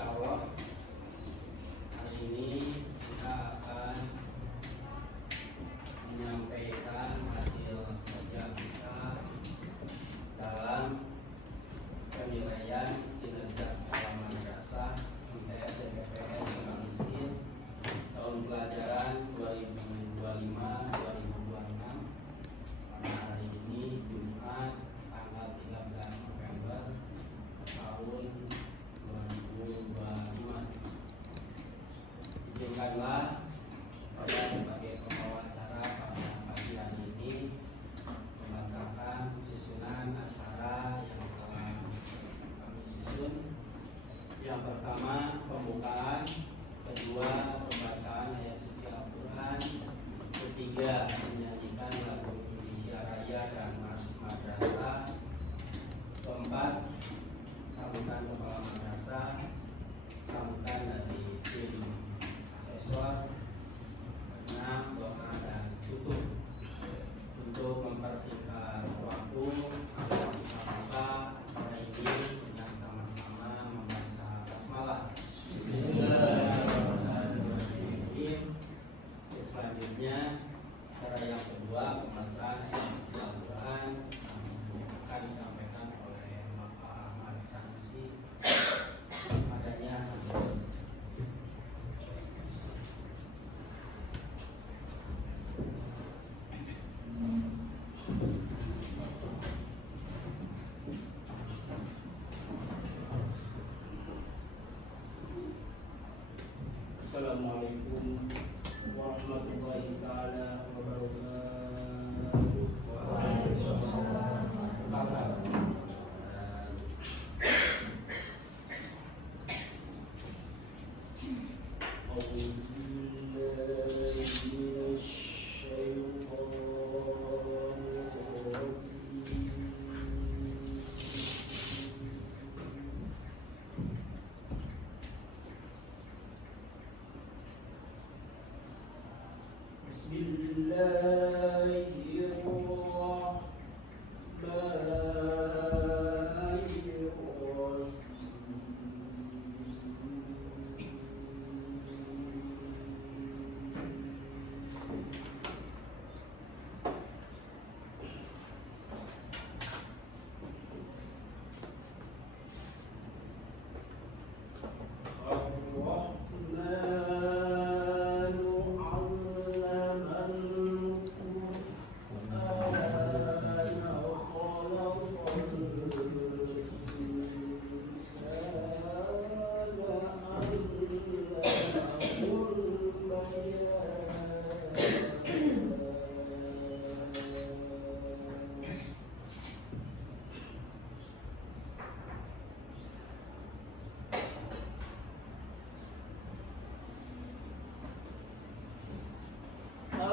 insyaallah hari ini kita akan menyampaikan hasil kerja kita dalam penilaian kinerja kepala madrasah MTS dan PPS Suka-Miskin tahun pelajaran 2025-2026 pada hari ini Jumat tanggal 13 November tahun 2025. Izinkanlah saya sebagai pembawa acara pada pagi hari ini membacakan susunan acara yang telah kami susun. Yang pertama pembukaan, kedua pembacaan ayat suci Al-Quran, ketiga menyanyikan lagu Indonesia Raya dan Mars Madrasah, keempat sambutan kepala madrasah, sambutan dari tim asesor, keenam doa dan tutup. Untuk mempersingkat waktu, mari kita buka acara ini dengan sama-sama membaca basmalah. Bismillahirrahmanirrahim. Selanjutnya acara yang kedua pembacaan ayat Al-Quran akan disampaikan oleh Bapak Ahmad Sanusi. Adanya Assalamualaikum warahmatullahi ta'ala wabarakatuh. Waalaikumsalam.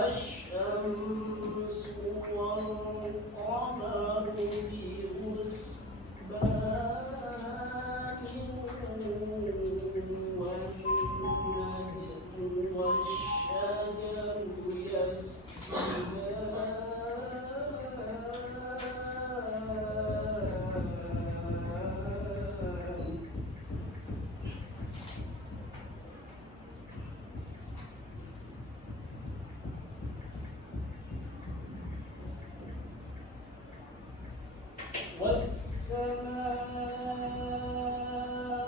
الشمس والقمر بحسبان والنجم والشجر يسجدان والسماء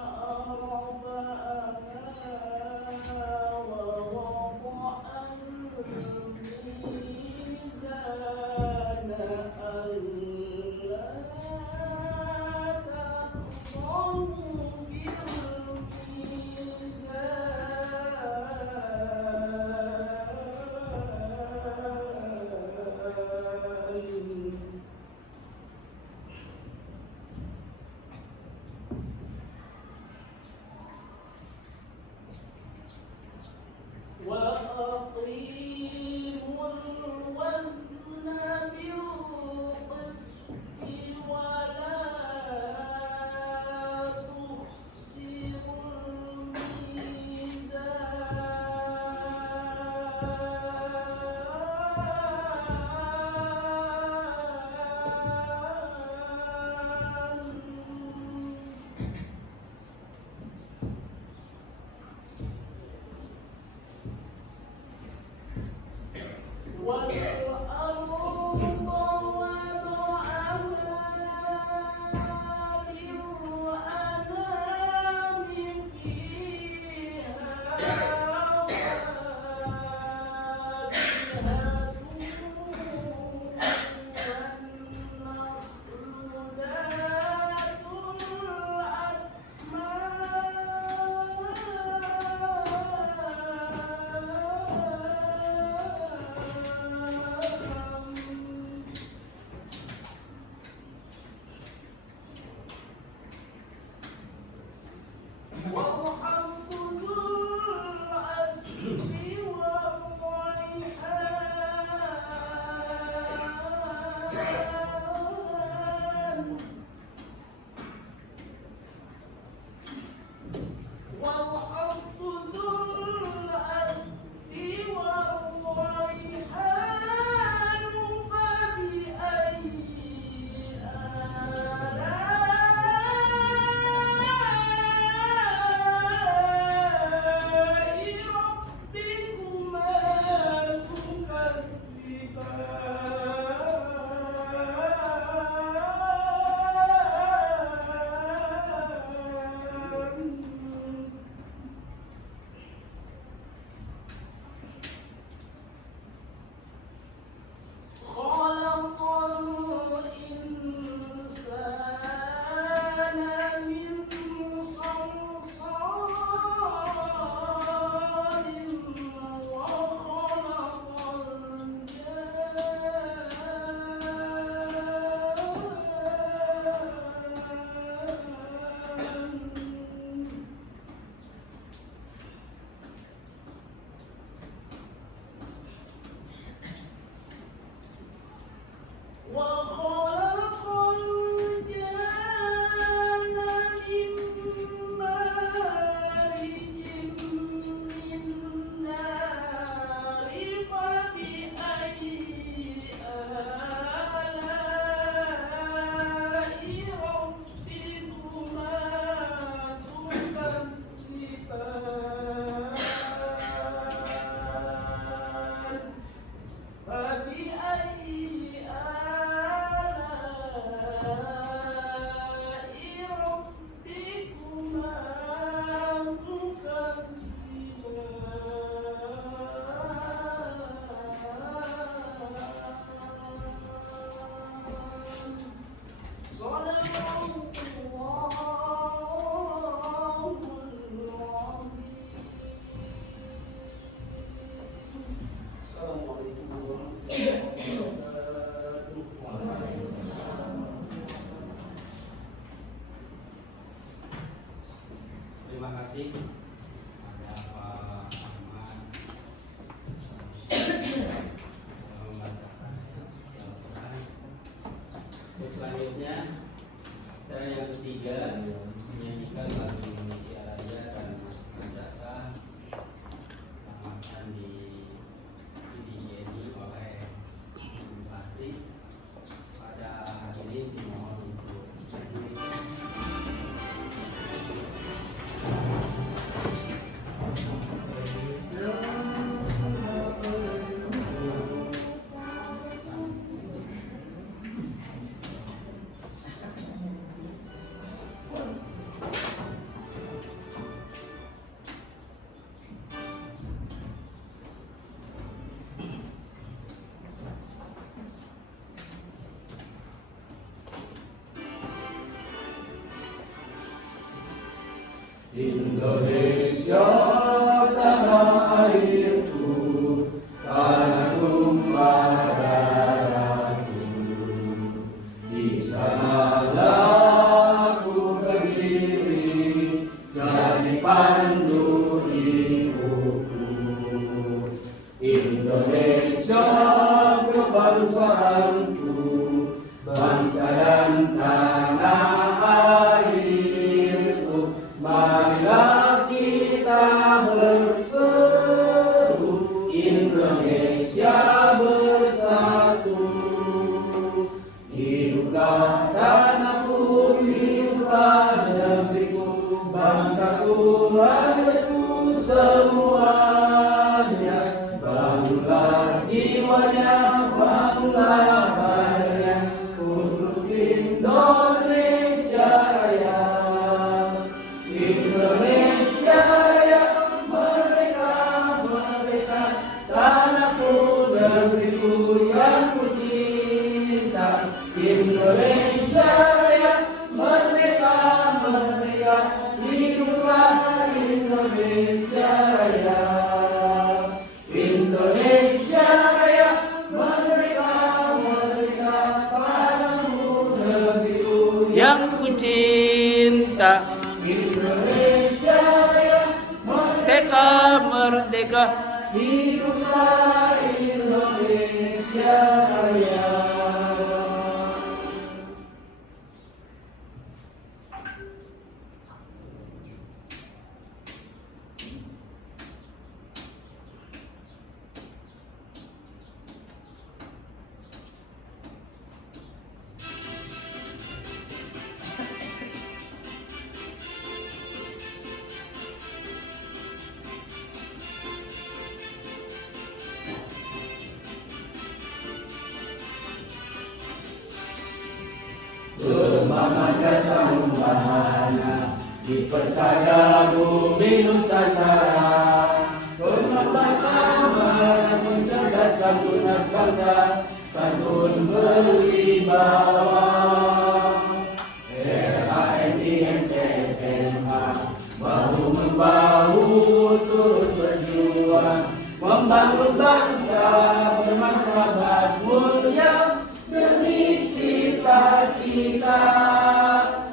رفعها ووضع الميزان ألا تطغوا في الميزان وأقيموا الوزن بالقسط ولا تخسروا terima kasih ada Pak Ahmad membacakan Al-Quran. Terus selanjutnya acara yang ketiga menyanyikan lagu Indonesia Raya dan Mas Madrasah yang akan diiringi oleh pasti pada hari ini dimohon untuk Indonesia tanah airku, tanah tumpah darahku. Di sanalah aku berdiri, jadi pandu ibuku. Indonesia kebangsaanku, bangsa dan tanah airku. Marilah kita berseru, Indonesia bersatu. Hiduplah tanahku, hiduplah negeriku, bangsaku, rakyatku semuanya. Bangunlah jiwanya, bangunlah badannya, untuk Indonesia Raya. Indonesia Raya, merdeka, merdeka, tanahku, negeriku yang ku cinta. Indonesia Raya, merdeka, merdeka, hiduplah Indonesia Raya. Indonesia Raya, merdeka, merdeka, tanahku, negeriku yang ku cinta. Indonesia Raya, merdeka, merdeka, hiduplah Indonesia Raya. Madrasah Mumbahana di persada bumi Nusantara, pengembang amanah mencerdaskan tunas bangsa, santun berwibawa. RANIMTSMA bahu membahu turut berjuang, membangun bangsa bermartabat mulia demi cita-cita.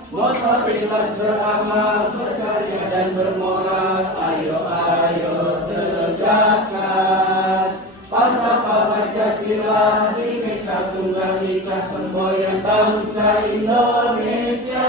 Motor ikhlas beramal, berkarya dan bermoral, ayo ayo tegakkan falsafah Pancasila, Bhinneka Tunggal Ika, semboyan bangsa Indonesia.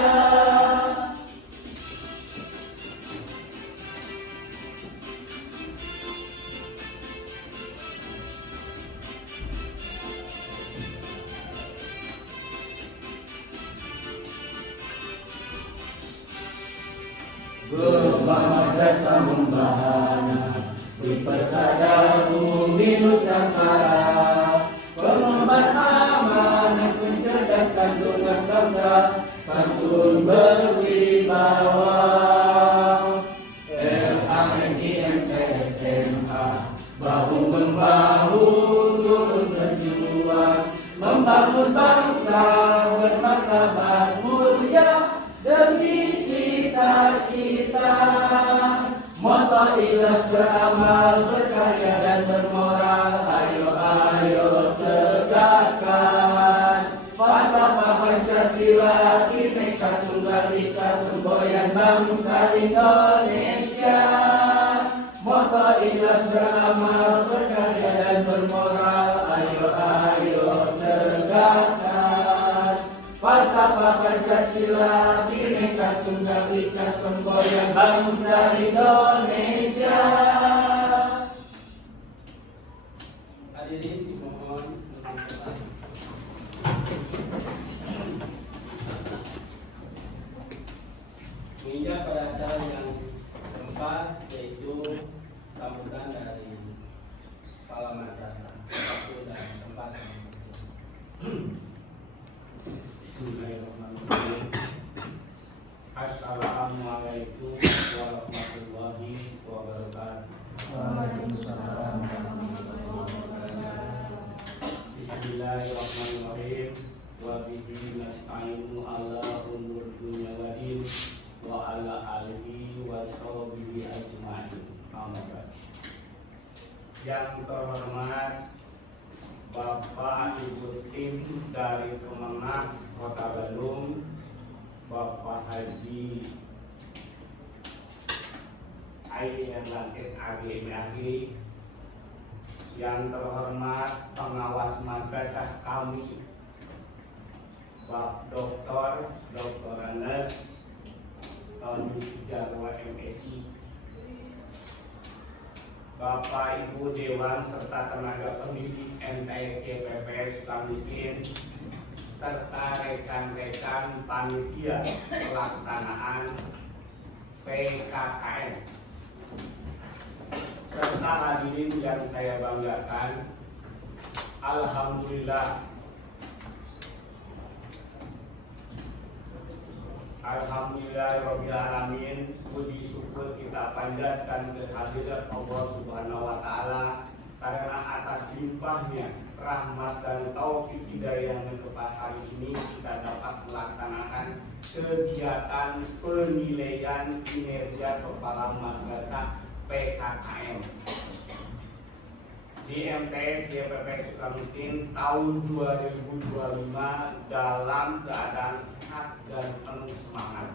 Gembang Madrasah Mumbahana di persada bumi Nusantara, pengembang amanah mencerdaskan tunas bangsa, santun berwibawa. RANIMTSMA bahu membahu turut berjuang, membangun bangsa bermartabat mulia demi cita-cita. Motor ikhlas beramal, berkarya dan bermoral, ayo ayo tegakkan falsafah Pancasila, Bhinneka Tunggal Ika, semboyan kebanggaan bangsa Indonesia. Moto ikhlas beramal, berkarya dan bermoral, ayo ayo tegakkan falsafah Pancasila, Bhinneka Tunggal Ika, semboyan bangsa Indonesia. Hadirin dimohon untuk tenang. Menginjak pada acara yang keempat, yaitu sambutan dari kepala madrasah waktu dan tempat masing-masing. Bismillahirrahmanirrahim. Assalamualaikum warahmatullahi wabarakatuh. Waalaikumsalam warahmatullahi wabarakatuh. Bismillahirrahmanirrahim. Wa bihi nasta'inu ala umur dunya wa din wa ala alihi wa sahbihi ajma'in. Amin. Yang terhormat Bapak Ibu tim dari Kemenang Kota Bandung, Bapak Haji Aylan SAG MAG, yang terhormat pengawas madrasah kami, Bapak Dr. Anas Tony Jarwa MSI, Bapak Ibu Dewan serta tenaga pendidik MTS YPPS Sukamiskin, serta rekan-rekan panitia pelaksanaan PKKM, serta hadirin yang saya banggakan. Alhamdulillah, Alhamdulillahirabbil alamin, puji syukur kita panjatkan kehadirat Allah Subhanahu wa taala karena atas limpahnya rahmat dan taufik hidayahnya kepada hari ini kita dapat melaksanakan kegiatan penilaian kinerja kepala madrasah PKKM di MTS YPPS Sukamiskin tahun 2025 dalam keadaan sehat dan penuh semangat.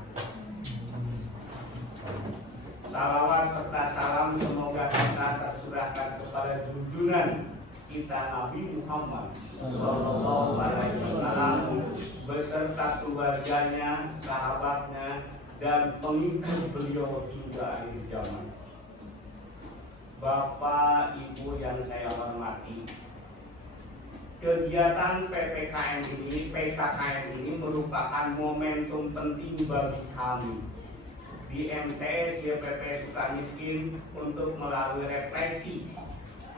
Salawat serta salam semoga kita tercurahkan kepada junjungan kita Nabi Muhammad Sallallahu Alaihi Wasallam beserta keluarganya, sahabatnya, dan pengikut beliau hingga akhir zaman. Bapak Ibu yang saya hormati, kegiatan PKKM ini merupakan momentum penting bagi kami di MTS YPPS Sukamiskin untuk melalui refleksi,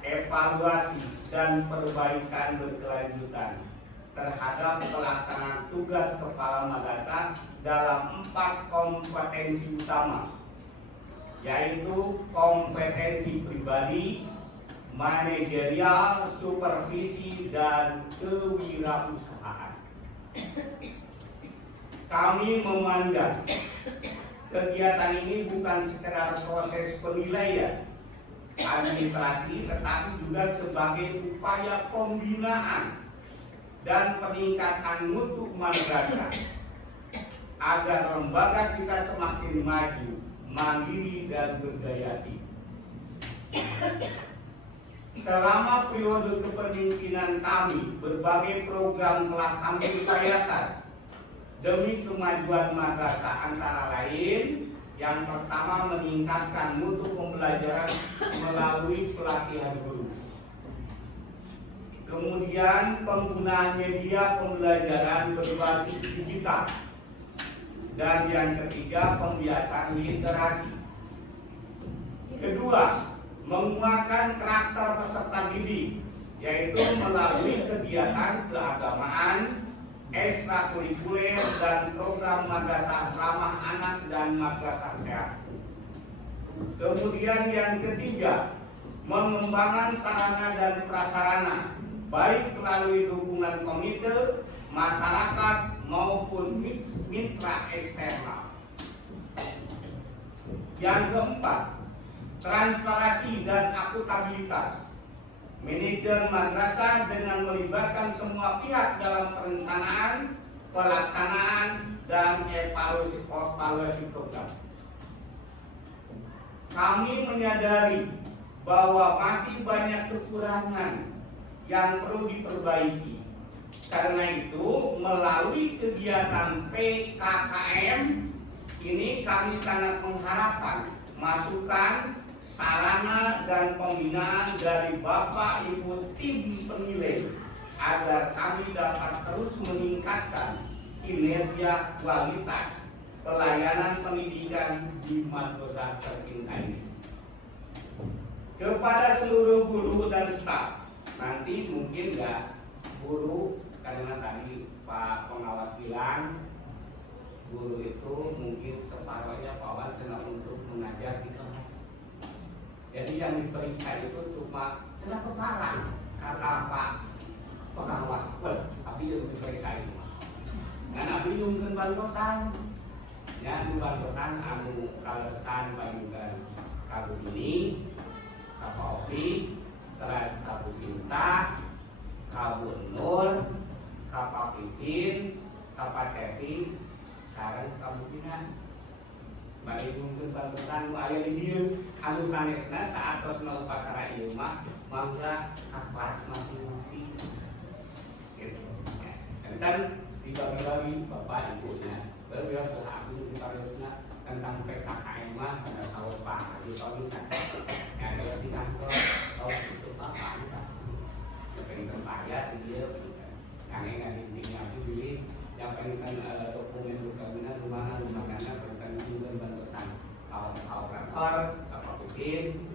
evaluasi, dan perbaikan berkelanjutan terhadap pelaksanaan tugas kepala madrasah dalam 4 kompetensi utama, yaitu kompetensi pribadi, manajerial, supervisi, dan kewirausahaan. Kami memandang kegiatan ini bukan sekedar proses penilaian administrasi, tetapi juga sebagai upaya pembinaan dan peningkatan mutu madrasah agar lembaga kita semakin maju, mandiri, dan berdaya. Selama periode kepemimpinan kami, berbagai program telah kami upayakan demi kemajuan madrasah, antara lain yang pertama meningkatkan mutu pembelajaran melalui pelatihan guru, kemudian penggunaan media pembelajaran berbasis digital, dan yang ketiga pembiasaan literasi. Kedua, menguatkan karakter peserta didik, yaitu melalui kegiatan keagamaan, ekstrakurikuler, dan program madrasah ramah anak dan madrasah sehat. Kemudian yang ketiga, mengembangkan sarana dan prasarana, baik melalui dukungan komite, masyarakat, maupun mitra eksternal. Yang keempat, transparansi dan akuntabilitas. Manajer madrasah dengan melibatkan semua pihak dalam perencanaan, pelaksanaan, dan evaluasi program. Kami menyadari bahwa masih banyak kekurangan yang perlu diperbaiki. Karena itu, melalui kegiatan PKKM ini kami sangat mengharapkan masukan, sarana, dan pembinaan dari Bapak Ibu tim penilai agar kami dapat terus meningkatkan kinerja kualitas pelayanan pendidikan di madrasah tercinta ini. Kepada seluruh guru dan staf, nanti mungkin nggak guru, karena tadi Pak Pengawas bilang guru itu mungkin separuhnya Pak Wan senang untuk mengajar di kelas. Jadi yang diperiksa itu cuma senang kepala, kata Pak Pengawas. Tapi yang diperiksa itu dan abi nyungkeun bantosan. Ya, di bantosan anu kalesan bayukan kagu ini, Kak Opi, terus Kak Sinta, Kak Nur, Kak Pak Pipin, Kak Pak Cepi, sareng Kak Bukina. Bari nyungkeun bantosan nu aya di dieu, anu sanesna saatosna upacara ieu mah mangga ka kelas masing-masing. Gitu. Dan dibagi-bagi Bapak Ibunya. Baru ya setelah aku diparosna tentang PKKM mah sada sawet Pak Haji Tolina. Ya ada di kantor tahu itu Bapak kita. Pengen tempaya dia yang enggak dibimbing aku pilih yang pengen dokumen rumahnya pengen juga bantuan kantor apa bikin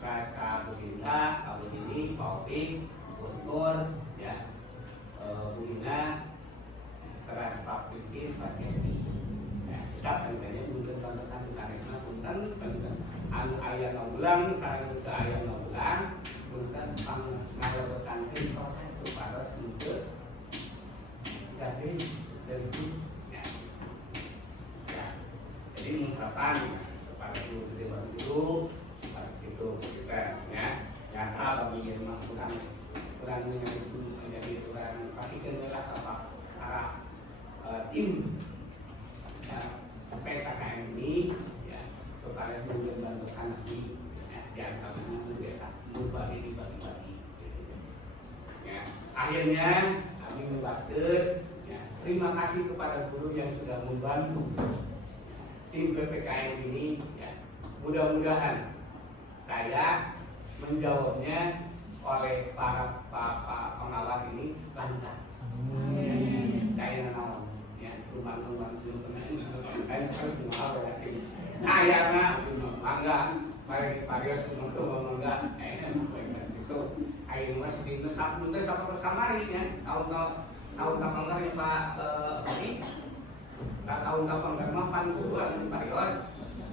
terus Kak Businta, Kak Budini, Pak Opi, Guntur, ya Budina, terus Pak Bikin, Pak Cepi. Kita pengennya mungkin bantuan di sana punten anu ayah naulang, sareng ke ayah naulang, punten pang ngarotan tim proses supaya sedikit jadi dari sini. Jadi mengharapkan kepada guru seperti itu kita ya. Nyata bagi yang memang kurang menjadi kurang pastikan adalah para tim ya, PKKM ini ya supaya kemudian bantuan lagi ya, di antaranya juga berbagi ya. Akhirnya kami membantu ya, terima kasih kepada guru yang sudah membantu tim PPKM ini ya. Mudah-mudahan saya menjawabnya oleh para pengawas ini lancar. Kayak naon ya, rumah-rumah saya mah bangga Parios bangga itu ayo mas itu satu kamari ya tahun kapan Pak ini tahun kapan mapan guru Parios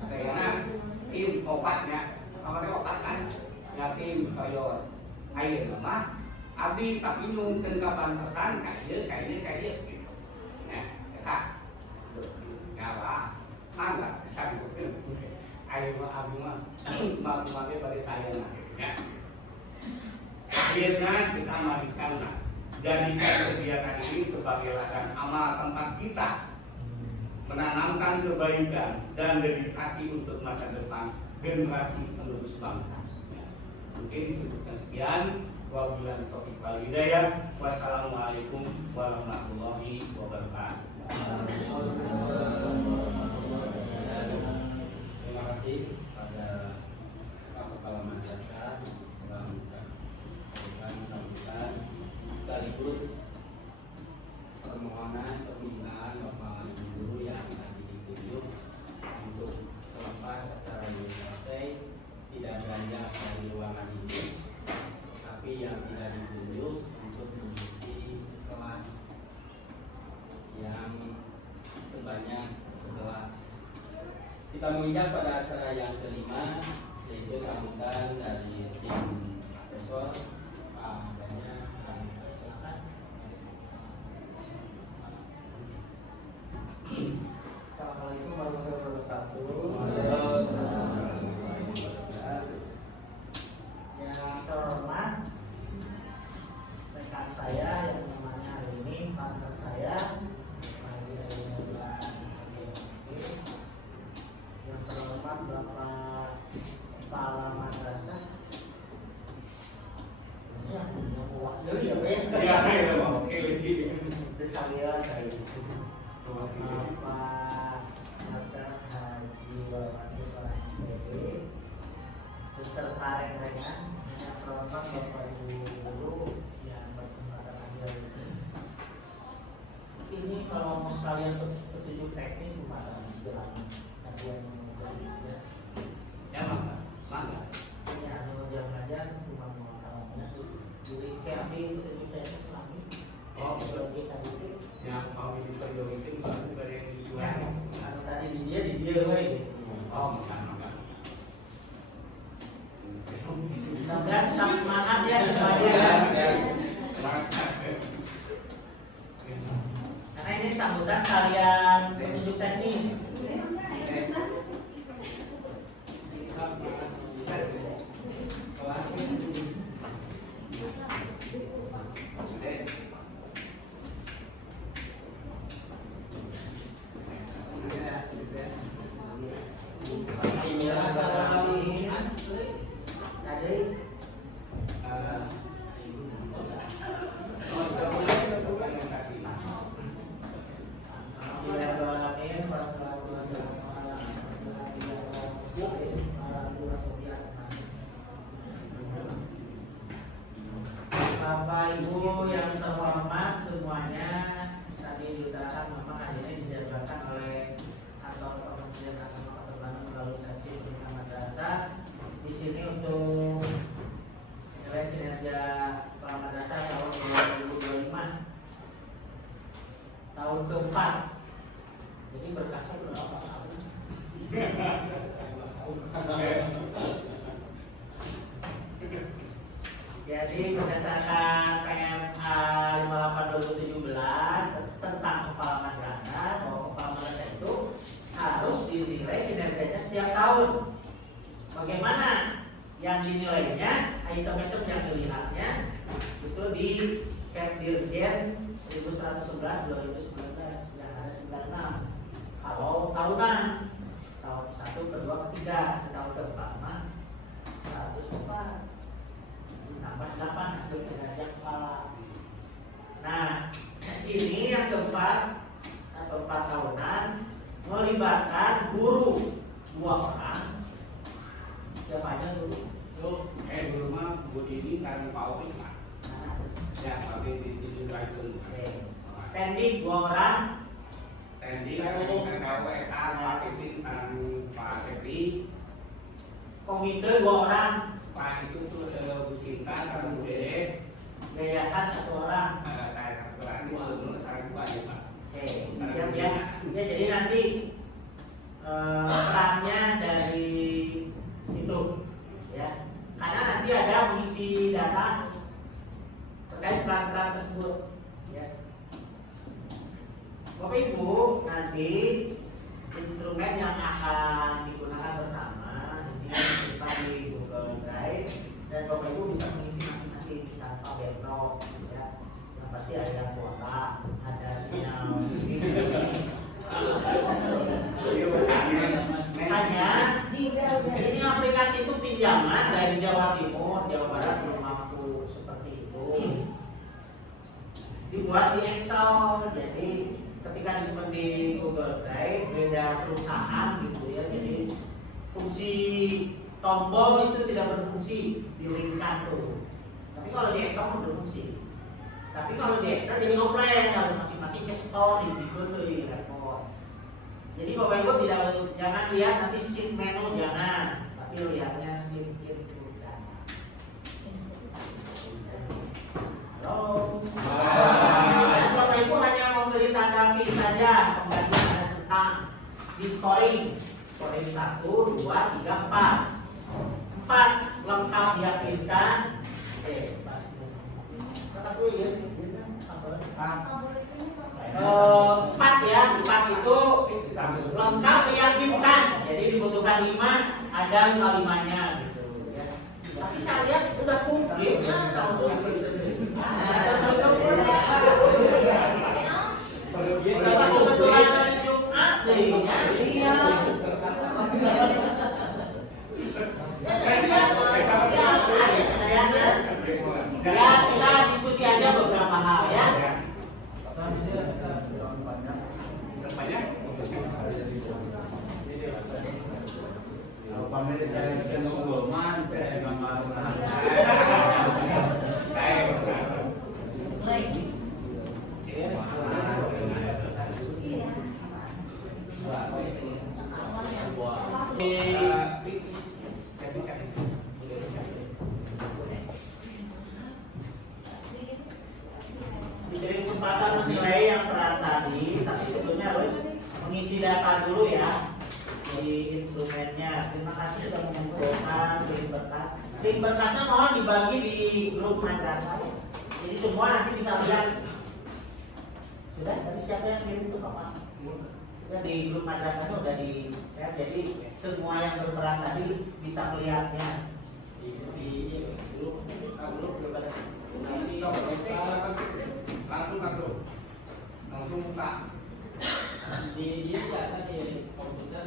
kayaknya tim obatnya kamarnya obat kan ya tim Parios ayo mah abdi tak minum ke kapan pesan kayak gitu ya kak ngalah mangga saya mungkin ayo abdi mah maaf pada saya ya akhirnya kita marikan jadikan kegiatan ini sebagai ladang amal tempat kita menanamkan kebaikan dan dedikasi untuk masa depan generasi penerus bangsa. Mungkin cukupkan sekian. Wabillahi taufiq wal hidayah. Wassalamualaikum warahmatullahi wabarakatuh. Terima kasih pada kepala madrasah melakukan sekaligus permohonan permintaan Bapak Ibu guru yang tadi ditunjuk untuk selepas acara ini selesai tidak beranjak dari ruangan ini, tapi yang tidak ditunjuk untuk mengisi kelas yang sebanyak 11. Kita menginjak pada acara yang kelima, yaitu sambutan dari tim asesor. Assalamualaikum warahmatullahi wabarakatuh. Yang terhormat rekan saya yang namanya hari ini partner saya kepala madrasah. Ini yang mewakili ya, Ben? Ya, oke lagi. Itu saya Bapak Dr. Haji Wawani SPB beserta rekan-rekan yang terhormat Bapak Ibu guru yang berkesempatan hadir ini. Kalau mau sekalian petunjuk teknis bukan istilahnya kajian mengajar Ya, mangga. ini hanya mengajar mengajar cuma mengatakannya jadi kayak ambil petunjuk teknis lagi. Oh, lagi tadi yang mau diperjuangkan baru dari yang dijual. kalau tadi di dia weh. Oh, mangga. Mudah-mudahan tetap semangat ya semuanya. Karena ini sambutan sekalian petunjuk teknis. Tadi Bapak Ibu yang terhormat semuanya, tadi diutarakan memang akhirnya dijadwalkan oleh kantor Kementerian Agama Kota Bandung melalui Seksi Pendidikan Madrasah di sini untuk nilai kinerja Kepala Madrasah tahun 2025 tahun keempat. Jadi berkasnya berapa tahun? Jadi berdasarkan PMA 58/2017 tentang kepala madrasah, bahwa kepala madrasah itu harus dinilai kinerjanya setiap tahun. Bagaimana yang dinilainya? Item-item yang dilihatnya itu di Kepdirjen 1111/2019 yang ada 96. Kalau tahunan, tahun 1, kedua, ketiga, tahun keempat mah 104. Tambah 8 hasil kinerja kepala. Nah, ini yang keempat atau 4 tahunan melibatkan guru 2 orang. Siapa aja guru? Guru mah Budi ini sareng Pak Opi Pak. Nah, Ya, tapi di langsung. teknik 2 orang. Tendi kan tahu Pak Titin sareng Pak Sepri. Komite 2 orang. Pak itu tuh Bu Sinta sareng Bu Dede. Yayasan 1 orang. Kayak satu lagi itu sareng Bu aja Pak. Oke, siap ya. Ya, jadi nanti perannya dari situ ya. Karena nanti ada mengisi data terkait peran-peran tersebut ya. Bapak Ibu, nanti instrumen yang akan digunakan pertama ini disimpan di Google Drive dan Bapak Ibu bisa mengisi masing-masing tanpa background ya. Yang pasti ada kuota, ada sinyal hanya ini aplikasi itu pinjaman dari Jawa Timur, Jawa Barat belum mampu seperti itu. Dibuat di Excel, jadi ketika disimpan di Google Drive beda perusahaan gitu ya. Jadi fungsi tombol itu tidak berfungsi di lingkan tuh. Tapi kalau di Excel berfungsi. Tapi kalau di Excel jadi offline, harus masing-masing ke store di Google di report. Jadi Bapak Ibu jangan lihat nanti sheet menu, jangan, tapi lihatnya sheet input data. Halo. Dan Bapak Ibu hanya memberi tanda V saja, pembagian ada centang di scoring 1, 2, 3, 4. 4 lengkap yakinkan. Pas. Kata gue ya, empat ya, 4 itu lengkap meyakinkan. Jadi dibutuhkan 5, ada 5-5-nya gitu ya. Tapi saya lihat udah komplit ya kalau komplit. Pas kebetulan hari Jumat deh ya. Iya. pamit saya senunggu man saya gambar. Diberi kesempatan menilai yang peran tadi, tapi sebelumnya harus mengisi data dulu ya di instrumennya. Terima kasih sudah mengumpulkan link berkas. Link berkasnya mohon dibagi di grup madrasah ya. Jadi semua nanti bisa lihat. Sudah? Tadi siapa yang kirim itu Pak? Sudah di grup madrasahnya udah di share. Jadi semua yang berperan tadi bisa melihatnya. Di grup daripada nanti Langsung kan bro, langsung buka. di biasa di komputer.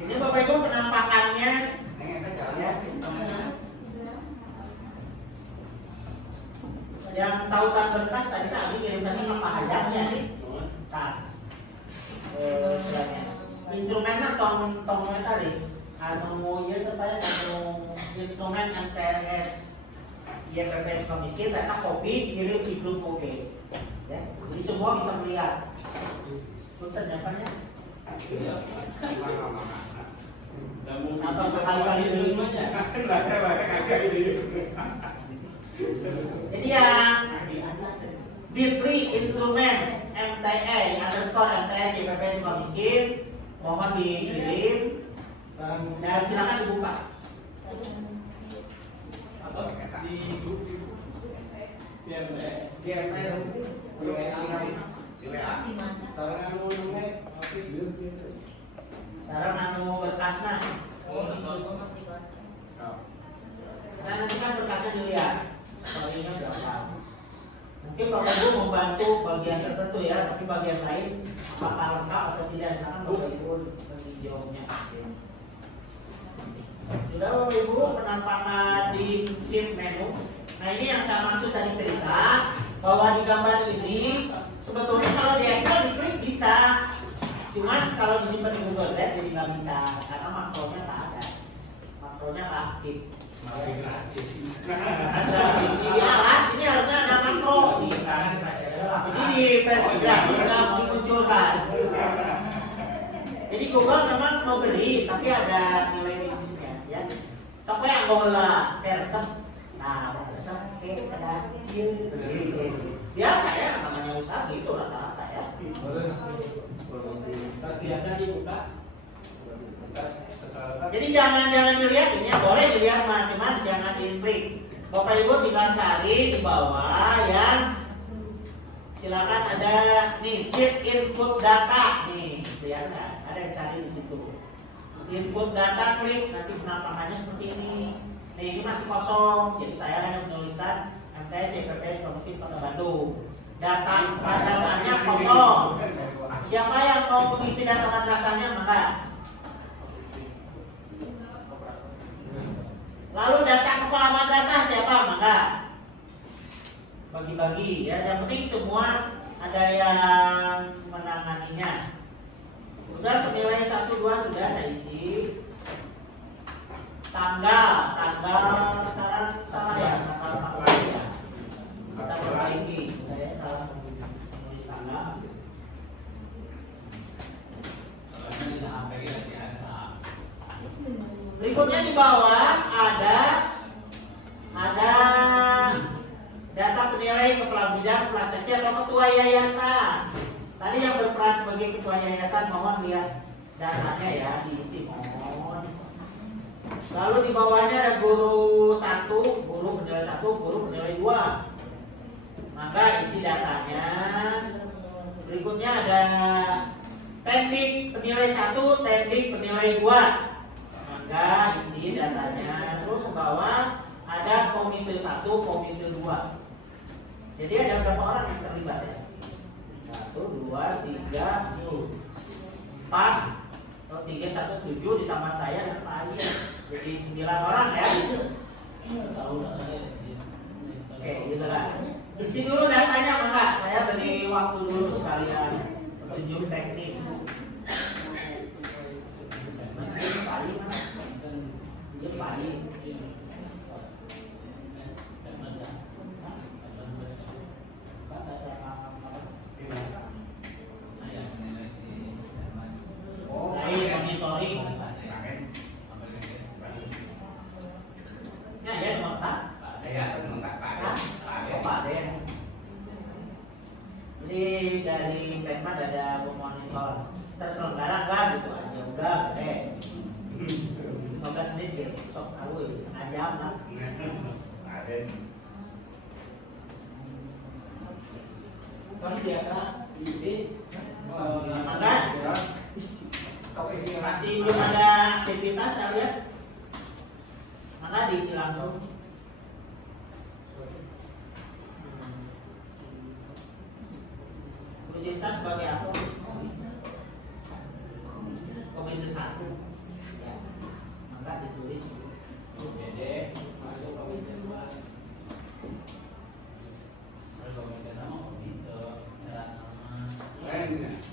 Ini Bapak Ibu penampakannya ya. Yang tautan berkas tadi biasanya ke Pak Hayam ya. Instrumennya tongnya tadi. Anu ieu teh bae anu instrumen MTS YPPS miskin data kopi kirim di grup oke. Ya. Jadi semua bisa melihat. Punten jawabannya. Atau sekali-kali di rumahnya. Jadi ya Bitly instrumen MTE underscore MTS YPPS miskin mohon dikirim. Dan silakan dibuka. Di grup PMS Di WA. sarang anu nge Sekarang anu berkasnya. Nah nanti kan berkasnya dilihat. Soalnya berapa. Mungkin Bapak Ibu membantu bagian tertentu ya, tapi bagian lain apakah lengkap atau tidak, silakan Bapak Ibu menjawabnya. Sudah Bapak Ibu penampakan di sheet menu. Nah ini yang saya maksud tadi cerita bahwa di gambar ini sebetulnya kalau di Excel diklik bisa, cuman kalau disimpan di Google Drive jadi nggak bisa karena makronya tak ada, makronya nggak aktif. gratis. Idealan ini harusnya ada makro nih. Ini di versi gratis nggak dimunculkan. Jadi Google memang memberi tapi ada nilai bisnisnya ya. Sampai Angola, resep. Nah, resep kayak ada biasa ya namanya usaha gitu rata-rata ya. Tas biasa dibuka. Jadi jangan dilihat ini ya, boleh dilihat cuman jangan di-klik. Bapak Ibu tinggal cari di bawah yang silakan ada nih sheet input data nih, lihat kan? Ada yang cari di situ. Input data klik nanti penampakannya seperti ini. Nih ini masih kosong, jadi saya hanya menuliskan MTS YPPS Provinsi Kota Bandung. Data madrasahnya kosong. Siapa yang mau mengisi data madrasahnya maka. Lalu data kepala madrasah siapa maka. Bagi-bagi ya, yang penting semua ada yang menanganinya. Sudah penilaian 1, 2 sudah saya isi. Tanggal sekarang salah ya, tanggal 14 ya. Kita perbaiki, saya salah menulis tanggal. Berikutnya di bawah ada data penilai kepala bidang, kepala seksi atau ketua yayasan. Tadi yang berperan sebagai ketua yayasan mohon lihat datanya ya diisi mohon. Lalu di bawahnya ada guru 1, guru penilai 1, guru penilai 2. Maka isi datanya. Berikutnya ada teknik penilai 1, teknik penilai 2. Maka isi datanya. Terus ke bawah ada komite 1, komite 2. Jadi ada berapa orang yang terlibat ya? 1, 2, 3, 4 atau 3, 1, 7 ditambah saya dan Pak Ali. Jadi 9 orang ya. Oke, gitu lah. Isi dulu datanya maka saya beri waktu dulu sekalian petunjuk teknis. Sekali Lain monitoring. Ya ya Pak. Pak Den. Jadi dari Pemkab ada memonitor terselenggara kan gitu aja udah beres. 15 menit ya sok halus setengah jam lah. Kan biasa diisi Maka masih belum ada aktivitas saya lihat. Maka diisi langsung. Kusita sebagai apa? Komite 1. Ya. Maka ditulis. Dede masuk komite 2. Komite 6 komite sama.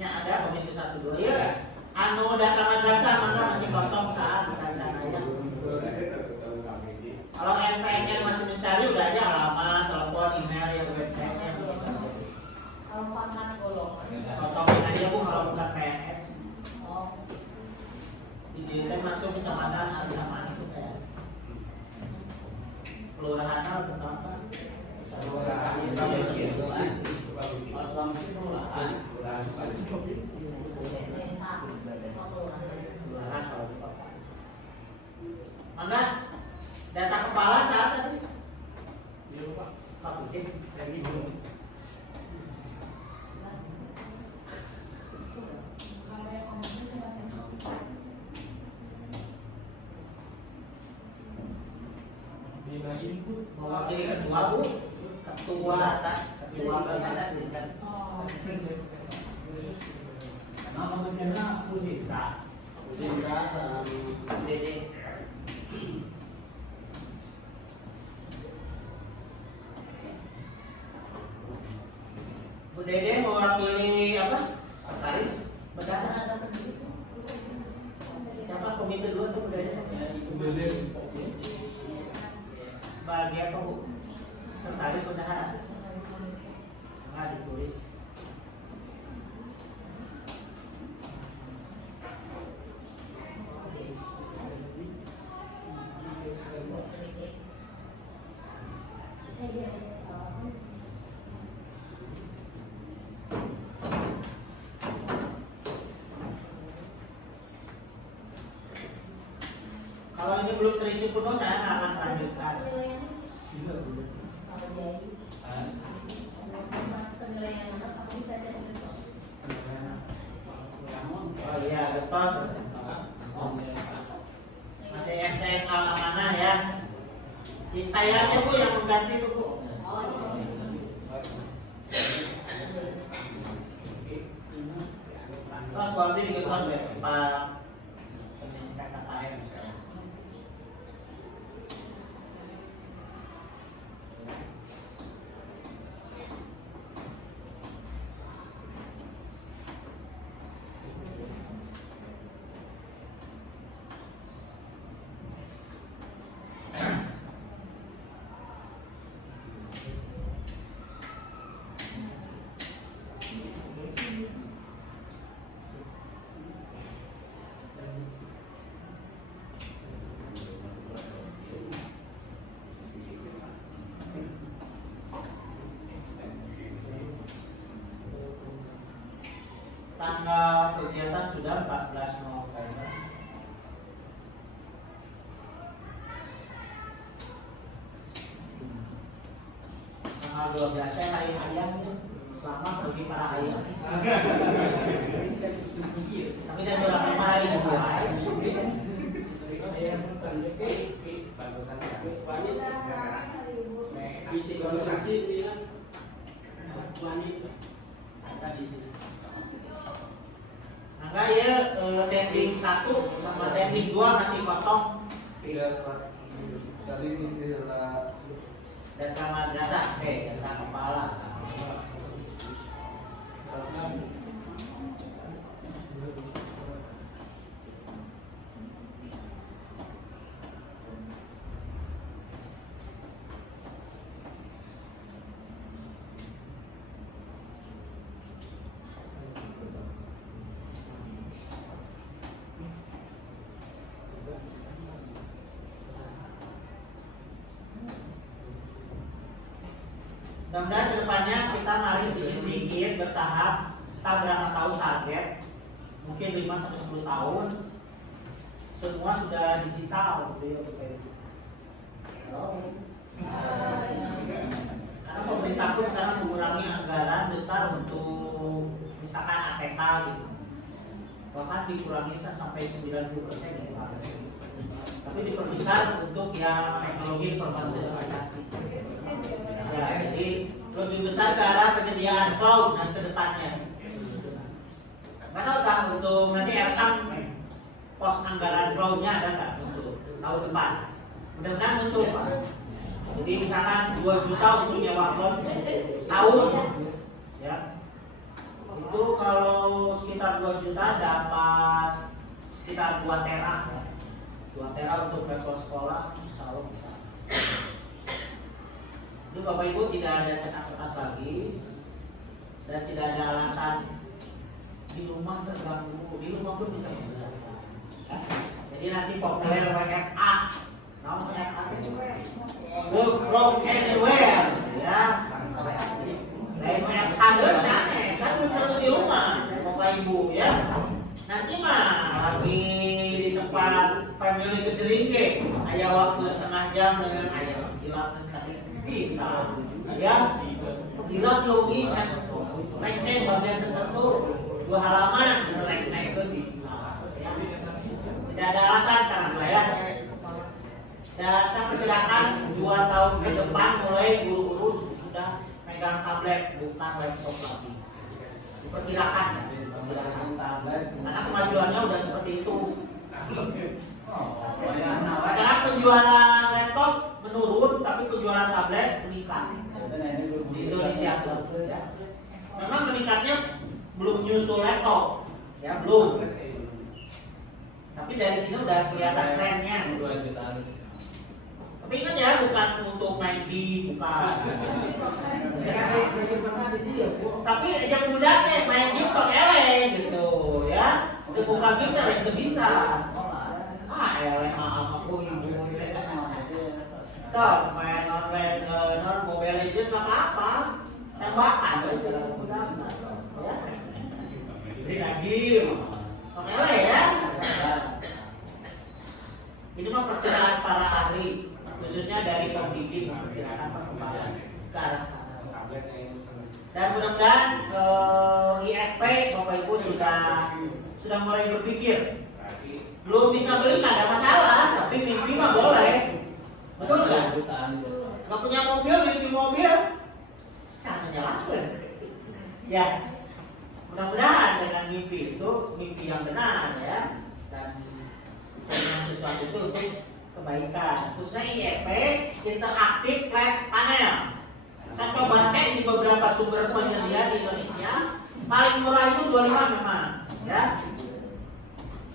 Ya ada komite 1 2 ya. Anu data madrasah maka masih kosong saat rencana ya. Kalau MPSN masih mencari udah aja alamat, telepon, email, ya websitenya. Kalau pangan golongan. Kosongin aja bu kalau bukan PNS. Oh, Di DT masuk kecamatan ada mana itu kayak kelurahan atau apa? desa. Kelurahan kalau di kota. Mana data kepala saat tadi? Pak Putin lagi belum. Kalau yang komunitas macam Mewakili ketua bu, ketua pendidikan. Oh, Nama benernya Pusita. Pusindra sama Dede. Bu Dede mewakili apa? Sekretaris berdata. ada pendidik. Siapa komite 2 tuh Bu Dede? Ibu Dede fokus di Bagian apa bu? Sekretaris bendahara. Nah ditulis. Kalau ini belum terisi penuh, saya nggak akan lanjutkan. Kalau jadi penilaian anak pasti saja itu. Oh iya, betul. Masih MTS Al-Amanah ya. Saya aja bu yang mengganti itu bu. Oh, Terus Polri diketuas ya Pak pendidikan KKN. Tanggal kegiatan sudah 14 November. Tanggal 12 saya hari ayam itu. Selamat bagi para ayam. Tapi dan berapa hari mulai? visi konstruksi bilang wanita ada di sini. Maka ya tending 1 sama tending 2 masih kosong. Data madrasah, data kepala. Mudah-mudahan kedepannya kita mari sedikit bertahap. Kita berapa tahun target? Mungkin 5-10 tahun. Semua sudah digital, gitu ya, Bapak Ibu. Karena pemerintah pun sekarang mengurangi anggaran besar untuk misalkan ATK gitu. Bahkan dikurangi sampai 90% ya Pak. Tapi diperbesar untuk yang teknologi informasi dan komunikasi. Ya, jadi lebih besar ke arah penyediaan cloud dan kedepannya. Nggak tahu tak untuk nanti RKAM pos anggaran cloudnya ada nggak muncul tahun depan? Mudah-mudahan muncul Pak. Jadi misalkan 2 juta untuk nyewa cloud setahun, ya. Itu kalau sekitar 2 juta dapat sekitar 2 tera ya. 2 tera untuk level sekolah, insya Allah bisa. Itu Bapak Ibu tidak ada cetak kertas lagi dan tidak ada alasan di rumah terganggu, di rumah pun bisa belajar. Ya. Jadi nanti populer WFA, namanya work from anywhere, ya. Lain WFH deh, kan satu di rumah, Bapak Ibu ya. Nanti mah lagi di tempat family gathering ke, ayah waktu setengah jam dengan ayah hilap sekali bisa, ya. Hilap yogi chat, receh bagian tertentu 2 halaman, receh itu bisa. Ya. Tidak ada alasan sekarang ya. Dan saya perkirakan 2 tahun ke depan mulai guru-guru sudah megang tablet bukan laptop lagi. Diperkirakan ya, diperkirakan tablet. Karena kemajuannya udah seperti itu. Sekarang penjualan laptop menurun, tapi penjualan tablet meningkat di Indonesia. Ya. Memang meningkatnya belum nyusul laptop, ya belum. Tapi dari sini udah kelihatan trennya. 2 juta. Tapi ingat ya, bukan untuk main game, bukan. Tapi yang mudanya main game kok eleng gitu ya. Udah buka game kan itu bisa. Eleng aku ibu so, main online non Mobile Legends nggak apa-apa. Tembakan ya. Beli lagi. Kok eleng ya. Ini mah perkiraan para ahli, khususnya dari Komdiki memperkirakan perkembangan ke arah sana. Dan mudah-mudahan IFP Bapak Ibu sudah mulai berpikir. Belum bisa beli nggak ada masalah, tapi mimpi mah boleh. Betul nggak? Nggak punya mobil, mimpi mobil, sana jalankan. Ya, mudah-mudahan dengan mimpi itu mimpi yang benar ya, dan dengan sesuatu itu untuk kebaikan. Khususnya IEP interaktif flat panel. Saya coba cek di beberapa sumber penyedia di Indonesia, paling murah itu 25 memang, ya.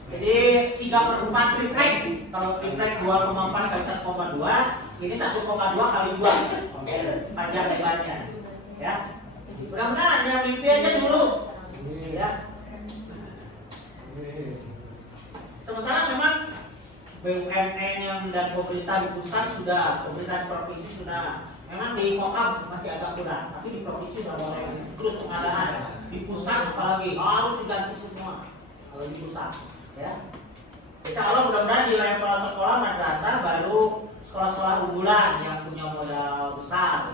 Jadi 3/4 triplek. Kalau triplek 2,4 kali 1,2, ini 1,2 kali 2 panjang lebarnya, ya. Mudah-mudahan ya mimpi aja dulu, ya. Sementara memang BUMN yang dan pemerintah di pusat sudah, pemerintah provinsi sudah, memang di kota masih agak kurang, tapi di provinsi sudah mulai terus pengarahan. Di pusat apalagi harus diganti semua kalau di pusat, ya. Insya Allah mudah-mudahan di level sekolah madrasah baru sekolah-sekolah unggulan yang punya modal besar.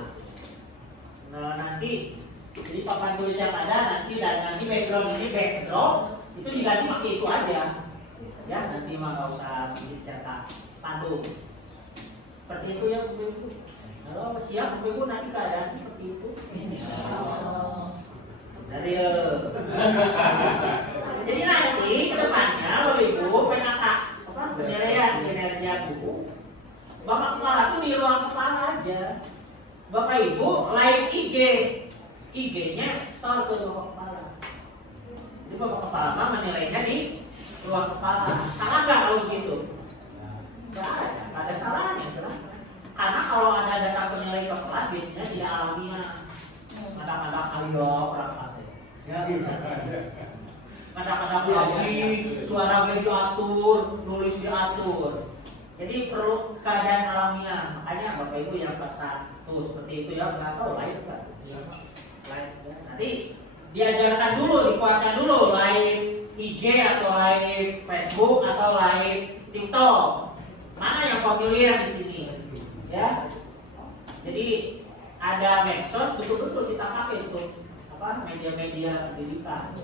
Nah nanti jadi papan tulis yang ada nanti dan nanti background ini backdrop itu diganti pakai itu aja. Ya nanti mah nggak usah dicetak spanduk seperti itu ya Bu Ibu. Kalau siap Bu Ibu nanti keadaan seperti itu. Dari jadi nanti kedepannya Bu Ibu penilaian kinerja guru Bapak Kepala itu di ruang kepala aja. Bapak Ibu live IG-nya store ke Bapak Kepala. Jadi Bapak Kepala mah menilainya di ruang kepala. Salah nggak kalau begitu? Nggak ada salahnya. Karena kalau ada data penilai ke kelas biasanya tidak alamiah. Kadang-kadang ayo orang kata. Kadang-kadang lagi suara diatur, nulis diatur. Jadi perlu keadaan alamiah. Makanya Bapak Ibu yang pas tuh seperti itu ya, nggak tahu live nggak? Iya, Pak. Live. Ya, nanti diajarkan dulu, dikuatkan dulu live IG atau live Facebook atau live TikTok. Mana yang familiar di sini? Ya. Jadi ada medsos betul-betul kita pakai untuk apa? Media-media pendidikan.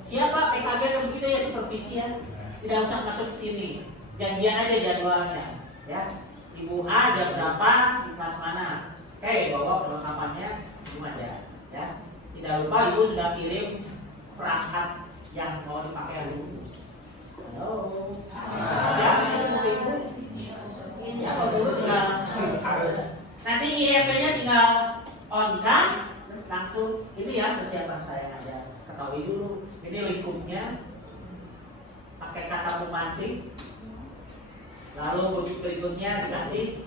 Siapa PKG yang begitu ya supervisian? Tidak usah masuk ke sini. Janjian aja jadwalnya, ya. Ibu A jam berapa di kelas mana? Oke, bawa perlengkapannya belum ada, ya. Tidak lupa ibu sudah kirim perangkat yang mau dipakai hari ini. Halo. Siap ibu? Ya, kalau dulu tinggal harus. Nanti IEP-nya tinggal on kan? Langsung ini ya persiapan saya aja. Ketahui dulu. Ini lingkupnya. Pakai kata pemantik. Lalu berikutnya dikasih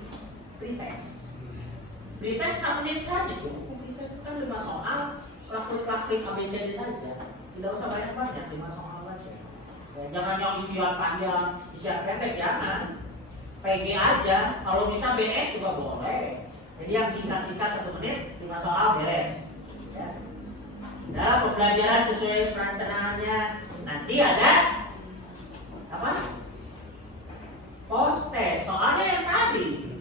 pretest. Pretest 1 menit saja cukup. Pretest kan 5 soal, praktik ABCD saja. Tidak usah banyak-banyak, 5 soal saja. Ya, jangan yang isian panjang, isian pendek, jangan. PG aja, kalau bisa BS juga boleh. Jadi yang singkat-singkat 1 menit, 5 soal beres. Ya. Dalam pembelajaran sesuai perencanaannya, nanti ada apa? Post test, soalnya yang tadi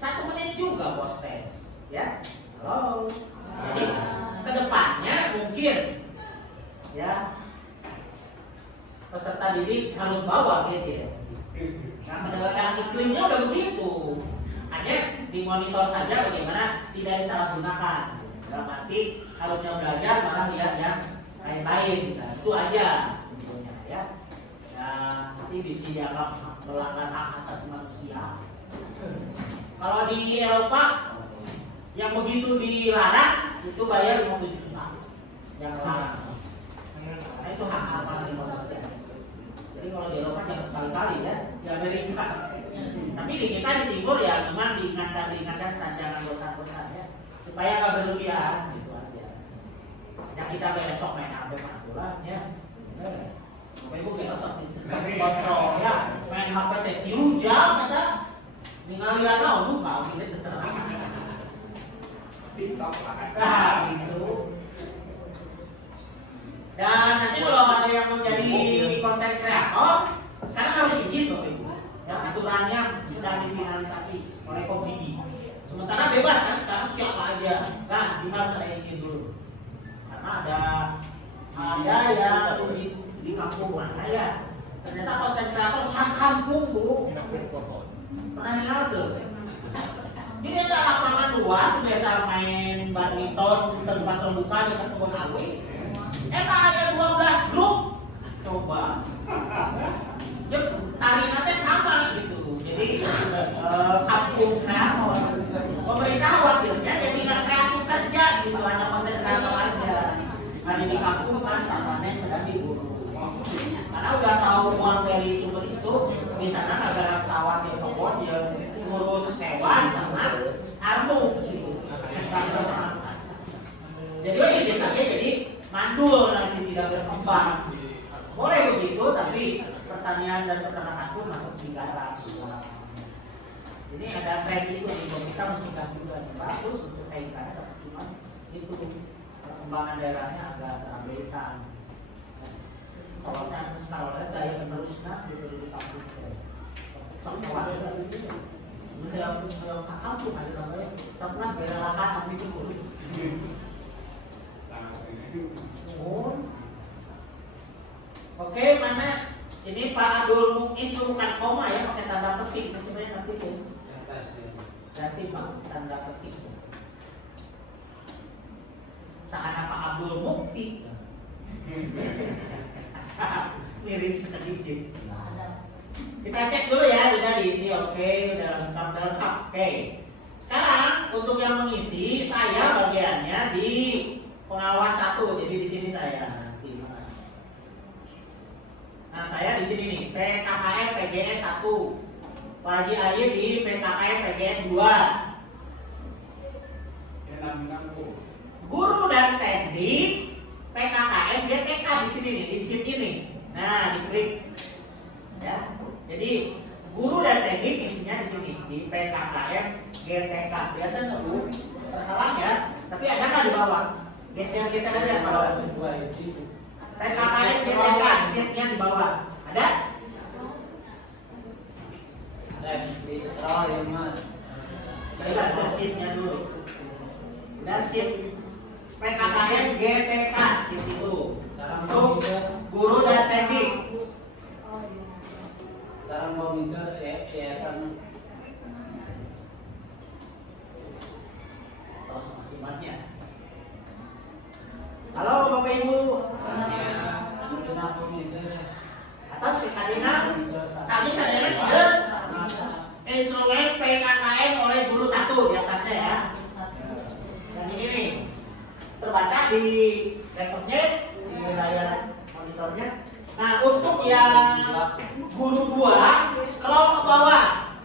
1 menit juga post test, ya. Halo. Jadi kedepannya mungkin, ya, peserta didik harus bawa gitu. Nah, keadaan iklimnya udah begitu, hanya dimonitor saja bagaimana tidak disalahgunakan. Dalam arti harusnya belajar malah lihat yang lain-lain, nah, itu aja intinya, ya. Nah, nanti dianggap melanggar hak asasi manusia. Kalau di Eropa yang begitu dilarang itu bayar 50 juta. Yang larang. Nah, itu hak asasi manusia. Jadi kalau di Eropa jangan sekali-kali ya, di Amerika. Tapi di kita di timur ya memang diingatkan jangan bosan-bosan ya, supaya nggak berlebihan gitu aja. Ya kita kayak sok main HP bola ya. Bapak Ibu kayak sok kontrol ya, main HP teh 3 jam ada. Ningali ana lu kau kita terang. TikTok lah. Nah, gitu. Dan nanti kalau ada yang mau jadi konten kreator, sekarang harus izin Bapak Ibu. Ya, aturannya sedang difinalisasi oleh Komdigi. Sementara bebas kan sekarang siapa aja. Nah, kita harus ada izin dulu. Karena ada yang di kampung mana ya. Ternyata konten kreator sakampung Bu. Pernah dengar tuh? Ini ada lapangan luas biasa main badminton tempat terbuka dekat kebun sawit. Ada 12 grup. Coba. Ya, taringannya sama gitu. Jadi kampung kreator. Pemerintah khawatirnya jadi nggak kreatif kerja gitu, hanya konten kreator aja. Hari di kampung kan tamannya sudah diburu. Karena udah tahu uang dari sumber itu, di sana negara pesawat yang sopot dia ngurus hewan sama armu gitu. Jadi ini biasanya jadi mandul nanti tidak berkembang. Boleh begitu, tapi pertanian dan peternakan pun masuk di garam. Jadi ada tren itu nih, kita mencegah juga bagus untuk ikannya, tapi cuma itu perkembangan daerahnya agak terabaikan. Kalau daya penerusnya di kampung semua yang kampung ada namanya semua beralahan tapi itu kurus. Oke, mana ini Pak Abdul Muiz itu bukan koma ya, pakai tanda petik sebenarnya pasti itu. Berarti Pak tanda petik. Sahana Pak Abdul Mukti. Asal mirip sedikit. Kita cek dulu ya, udah diisi, oke, udah lengkap. Oke. Sekarang untuk yang mengisi, saya bagiannya di pengawas 1, jadi di sini saya nanti. Nah, saya di sini nih, PKKM PGS 1. Pak Haji Ayib di PKKM PGS 2. Guru dan teknik PKKM GPK di sini nih, di sheet ini. Nah, diklik. Ya. Jadi guru dan teknik isinya di sini di PKKM GTK. Kelihatan dulu terhalang ya. Tapi ada kan di bawah? Geser-geser aja kalau PKKM GTK sheetnya di bawah. Ada? di scroll ya mas. Lihat ke sheetnya dulu. Udah sheet PKKM GTK sheet itu untuk guru dan teknik. Sekarang mau minta yayasan Akibatnya. Halo Bapak Ibu. mungkin aku minta Atas PKDH kami sadari ya instrumen PKKM oleh guru 1 di atasnya ya. Dan ini nih terbaca di laptopnya di layar monitornya. Nah untuk yang guru 2 scroll ke bawah.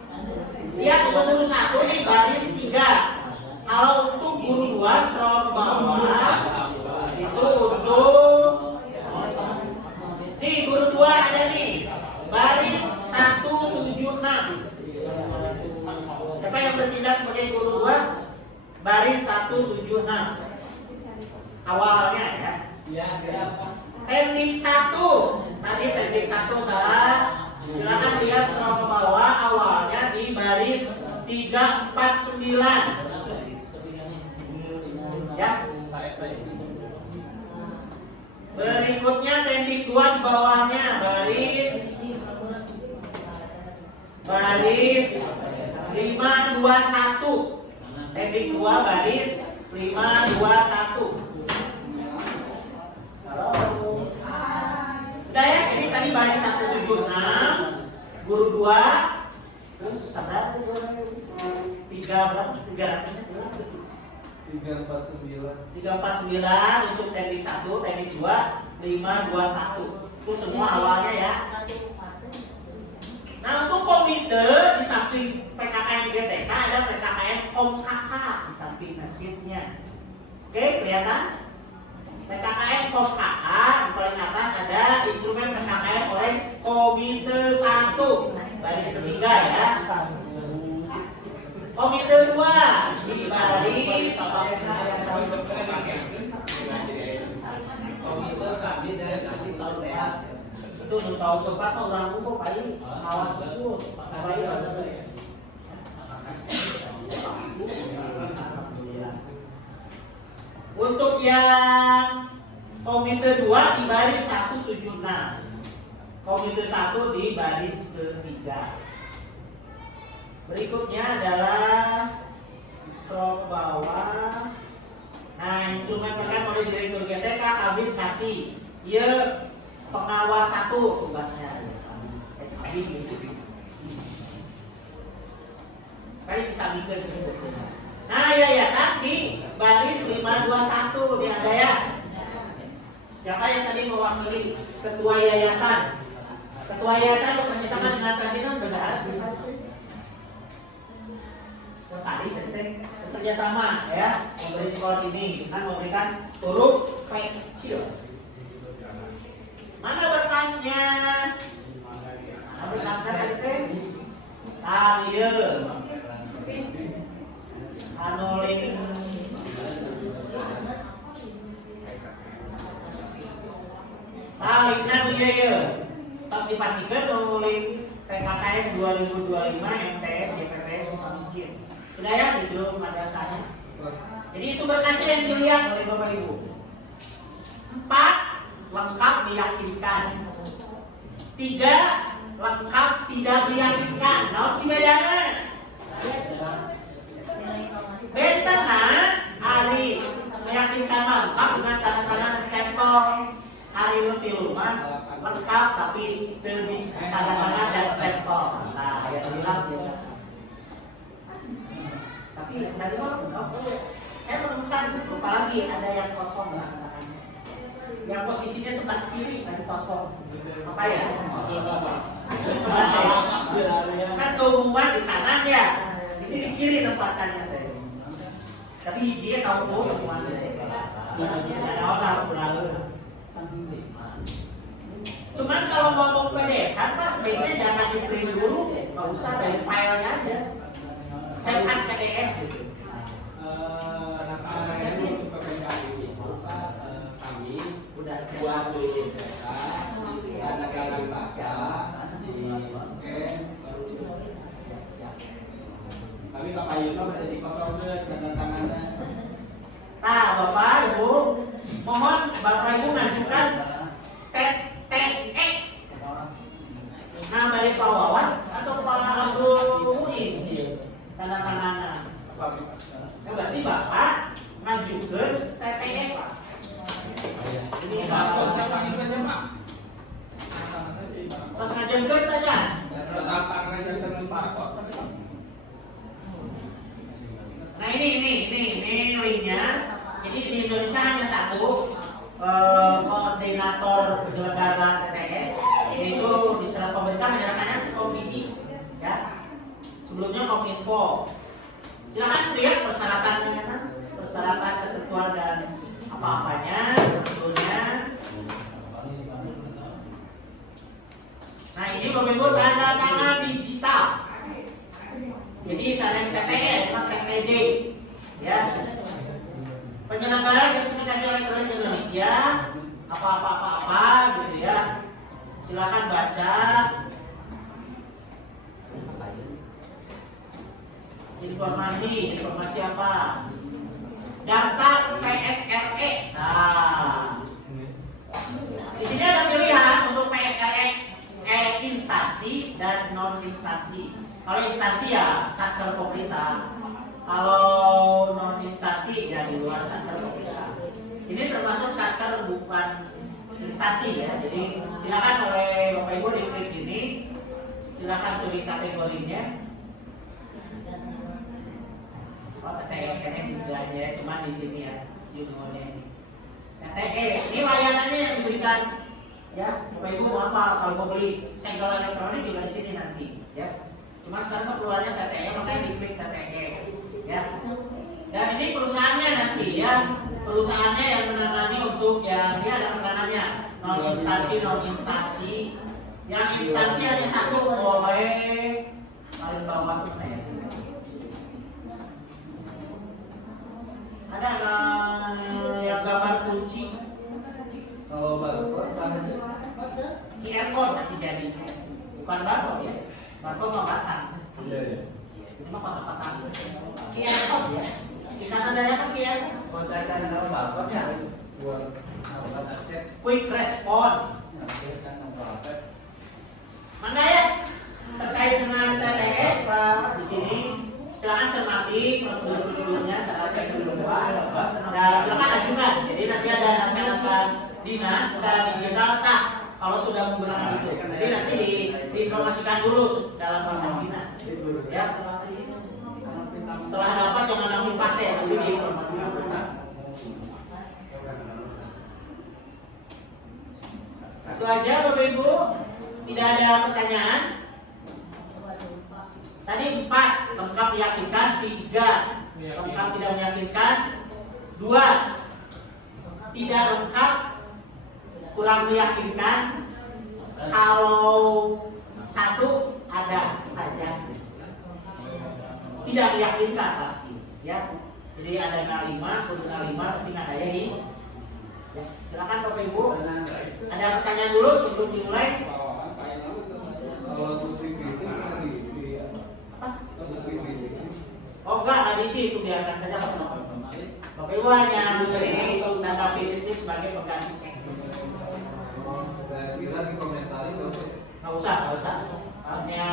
Lihat untuk guru 1 di baris 3. Kalau untuk guru 2 scroll ke bawah itu untuk nih guru 2 ada nih baris 176. Siapa yang bertindak sebagai guru 2? Baris 176 awalnya ya. ya siapa Teknik 1 tadi teknik 1 salah. Silakan lihat scroll ke bawah awalnya di baris 349 ya. Berikutnya teknik 2 di bawahnya baris 521. Teknik 2 baris 521. Sudah ya, ini tadi baris 176 guru 2 terus berapa? 3 berapa? 349 untuk teknik 1, teknik 2 521. Itu semua awalnya ya. Nah untuk komite di samping PKKM GTK ada PKKM KOM-KK di samping nasibnya. Oke, kelihatan? PKKM KOM-KK di paling atas ada instrumen PKKM oleh komite 1 baris ketiga ya. Komite 2 di baris komite kami dari kasih tahu ya itu udah tahu tempat orang kok paling awas betul. Untuk yang komite 2 di baris 176. Komite 1 di baris ketiga. Berikutnya adalah scroll ke bawah. Nah, instrumen PKKM oleh Direktur GTK Kabin kasih. Iya, pengawas 1 tugasnya. SAB gitu. Kayak bisa bikin gitu. Nah, yayasan di baris 521 di ada ya. Siapa yang tadi mewakili ketua yayasan? Ketua yayasan bekerja sama dengan Kardinal Bendahara tadi bekerja sama ya, memberi skor ini dengan memberikan huruf kecil. Mana berkasnya? Berkasnya tadi teh? Iya. Anoling. Taliknya biaya. Pas dipastikan nuling PKKM 2025 MTS JPPS Suka Miskin. Sudah ya di grup madrasahnya. Jadi itu berkasnya yang dilihat oleh Bapak Ibu. 4 lengkap meyakinkan. 3 lengkap tidak meyakinkan. Naon si bedana? Bentana hari meyakinkan lengkap dengan tanda tangan dan stempel. Hari itu rumah lengkap tapi lebih tanda tangan dan stempel. Nah, saya bilang biasa. Tapi dari mana saya menemukan lupa lagi ada yang kosong tanda tangannya. Yang posisinya sebelah kiri tadi kosong. Apa ya? Kan keumuman di kanan ya. Ini di kiri tempatannya tadi. Tapi hijinya tahu tuh kemana? Ada orang selalu. Cuman kalau ngomong PDF kan pas sebaiknya jangan di print dulu. Nggak usah save filenya aja. Save as PDF gitu. Rangkaian untuk PPKM ini kami Udah buat dulu cetak, ada kalian baca, di scan, baru itu. Kami Bapak Yuno berada di kosong tanda tangannya. Nah, Bapak Ibu, mohon Bapak Ibu ngajukan TTE. Nah, balik Pak Wawan atau Pak Abdul Muiz tanda tanganan. Ya, berarti Bapak ngajukan TTE, Pak. Ini Bapak pas ngajukan aja. Tentang register parkot. Nah ini linknya. Jadi di Indonesia hanya satu koordinator penyelenggara TTE, yaitu di surat pemerintah menyerahkannya ke Komdigi, ya. Sebelumnya Kominfo. Silakan lihat persyaratannya, persyaratan ketentuan dan apa-apanya, prosedurnya. Nah ini Kominfo tanda tangan digital. Jadi sana TTE, bukan TPD, ya. Penyelenggara sertifikasi elektronik Indonesia, apa gitu ya. Silakan baca. Informasi apa? Daftar PSRE. Nah, di sini ada pilihan untuk PSRE instansi dan non instansi. Kalau instansi ya satker pemerintah. Kalau non instansi ya di luar satker pemerintah. Ini termasuk satker bukan instansi ya. Jadi silakan oleh Bapak Ibu diklik ini. Silakan pilih kategorinya. Oh, TTE ini istilahnya cuma di sini ya, judulnya ini. TTE ini layanannya yang diberikan ya. Bapak Ibu mau apa? Kalau mau beli segel elektronik juga di sini nanti ya. Cuma sekarang keperluannya TTE, makanya diklik TTE ya. Dan ini perusahaannya nanti ya, perusahaannya yang menangani untuk yang dia ada keterangannya non instansi. Yang instansi hanya satu oleh paling bawah tuh ya. Ada yang gambar kunci. Kalau barcode aja. QR code nanti jadi, bukan barcode ya. Barcode mau batang. Iya ya. Ini mah kotak-kotak. QR code ya. Singkatan dari apa QR? Kode cara barcode ya. Buat apa akses? Quick response. Akses kan nomor apa? Mana ya? Terkait dengan TTE, Pak, di sini silakan cermati prosedurnya saat kedua dan silakan ajukan. Jadi nanti ada naskah-naskah dinas secara digital sah kalau sudah menggunakan itu. Jadi nanti diinformasikan dulu dalam bahasa dinas. Ya. Setelah dapat jangan langsung pakai, tapi diinformasikan dulu. Itu aja Bapak Ibu. Tidak ada pertanyaan. Tadi 4 lengkap meyakinkan, 3 lengkap tidak meyakinkan, 2 tidak lengkap kurang meyakinkan, kalau 1 ada saja tidak meyakinkan pasti ya. Jadi ada kalimat, kudu kalimat, penting ada ya ini. Ya, silakan Bapak Ibu. Ada pertanyaan dulu sebelum dimulai? Kalau bukti fisik lagi Apa? bukti fisik. Oh enggak diisi, itu biarkan saja Bapak Ibu hanya memberi data fisik sebagai pengganti cek. Saya kira dikomentari dong. Nggak usah. Hanya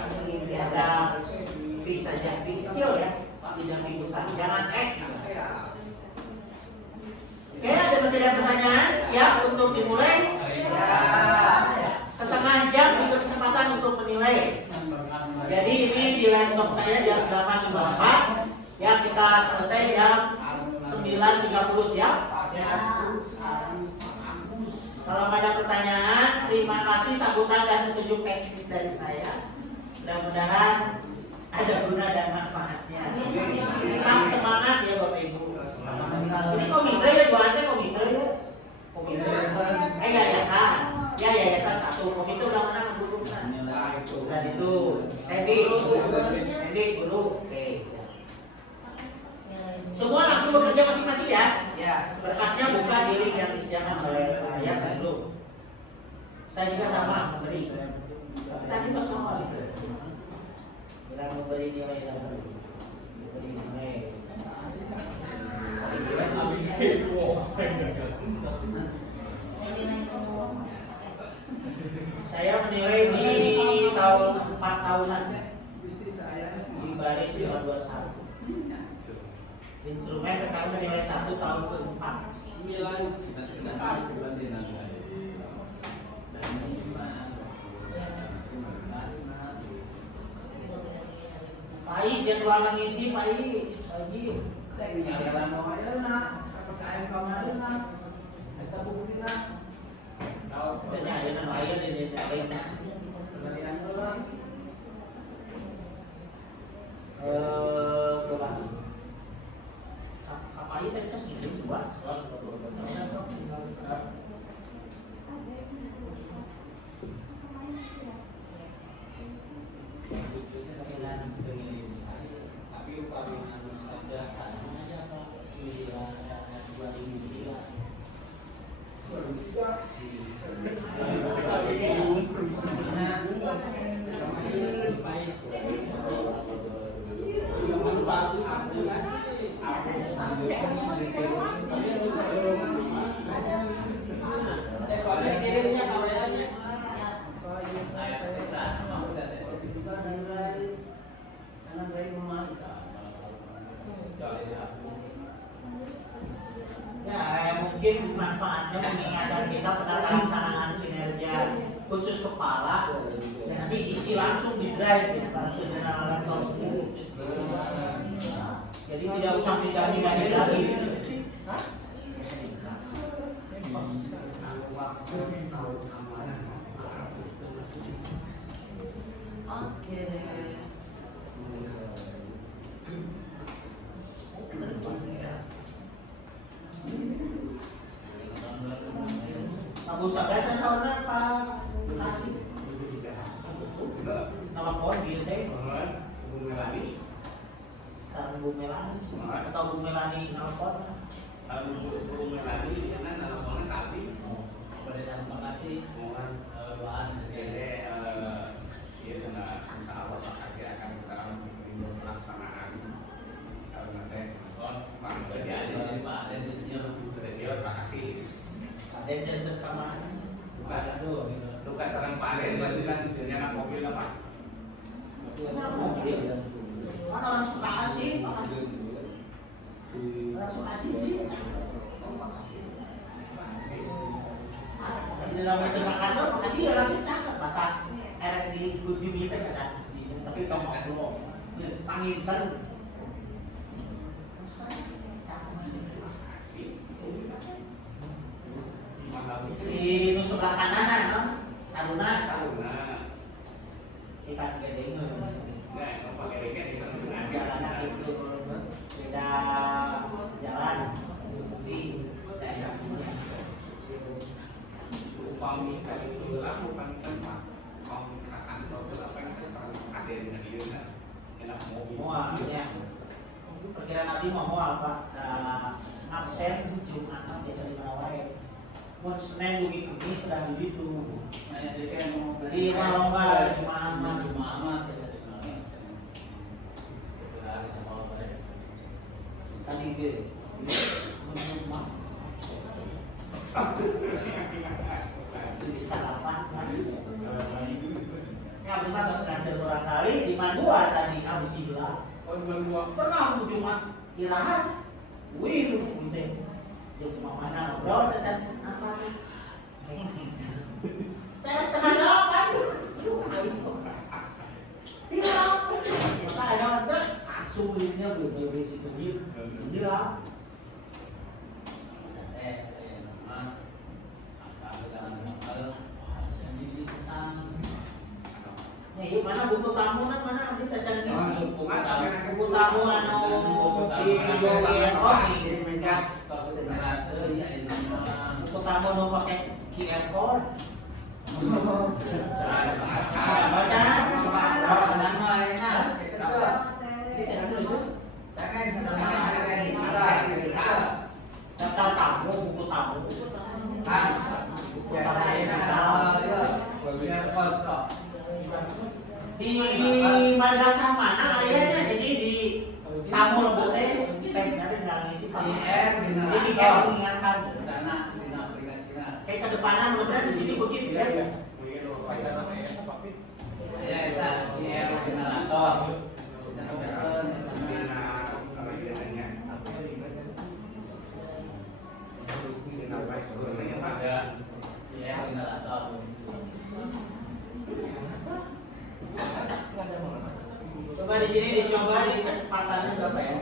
ada fee saja, fee kecil ya, tidak fee besar. Jangan Oke, masih ada pertanyaan? Siap untuk dimulai? Setengah jam diberi kesempatan untuk menilai. Jadi ini di laptop saya jam 8.54 ya, kita selesai jam 9.30 siap? Kalau nggak ada pertanyaan, terima kasih sambutan dan petunjuk teknis dari saya. Mudah-mudahan ada guna dan manfaatnya. Tetap semangat ya Bapak Ibu. Ini komite ya, doanya komite ya. Komite yayasan. Ya yayasan satu. Komite udah menang 20 bulan. Dan itu Teddy guru. Oke. Semua langsung bekerja masing-masing ya. Ya. Berkasnya buka di link yang disediakan oleh Pak dulu. Saya juga sama memberi. Tadi pas sama gitu. Kita memberi nilai satu. Memberi nilai. Saya menilai di tahun 4 tahunan di baris 521. Instrumen PKM menilai 1 tahun ke-4. 9. Pai jadwal mengisi pai lagi. Saya ada nama ayah dan dia ada. Coba. Apa aja tadi kan sedikit dua. Tapi upamanya sudah satu aja Pak, 2003. Ya, mungkin manfaatnya mengingatkan kita pada pelaksanaan kinerja khusus kepala dan nanti isi langsung di drive di general laptop sendiri. Jadi tidak usah pindah-pindah lagi. Oke deh. Pak Bu Sabda kan tahun berapa? Kasih. Nama pohon di deh. Sarang Bu Melani atau Bu Melani nama pohon. Terima kasih. Doaan Ada yang terkamar. Luka sarang Pak Aren bantuan sebenarnya mobil apa? Mobil. Kan orang suka asih, makasih. Orang suka asih sih. Di dalam tengah kantor, maka dia langsung cakap maka era di kunjung kita kan. Tapi kamu belum. Panginten. Di nusuk sebelah kanan, no? Taruna. Ikan gede jalan itu beda jalan di daerah punya. Upami kali itu lah bukan tempat kontrakan atau apa yang ada dengan dia enak mobil. Mualnya perkiraan nanti mau apa? Absen Jumat biasa di mana wae. Mun Senin Bukit Kumis sudah begitu. Di Malongga di mana? Tadi dia di Salapan kan? Ya memang harus ngajar barangkali di Mandua tadi habis hilang. Pernah aku Jumat irahan, wih lu gitu. Dia cuma mana ngobrol saja apa? Teras setengah 8. Hilang. Maka ada orang langsung belinya beli situ hilang. Nih, mana buku tamu kan mana kita cari buku tamu anu di QR buku tamu nu pakai QR code Baca. Kanan mah enak. Daftar tamu, buku tamu. Di madrasah mana ayahnya? Jadi di tamu lebutnya tempnya tinggal ngisi Di R Jadi kayak mengingatkan. Dana dina aplikasinya. Kayak ke depannya mudah-mudahan di sini begitu ya. Ya eta di R generator. Ya, generator. Coba di sini dicoba di kecepatannya berapa ya?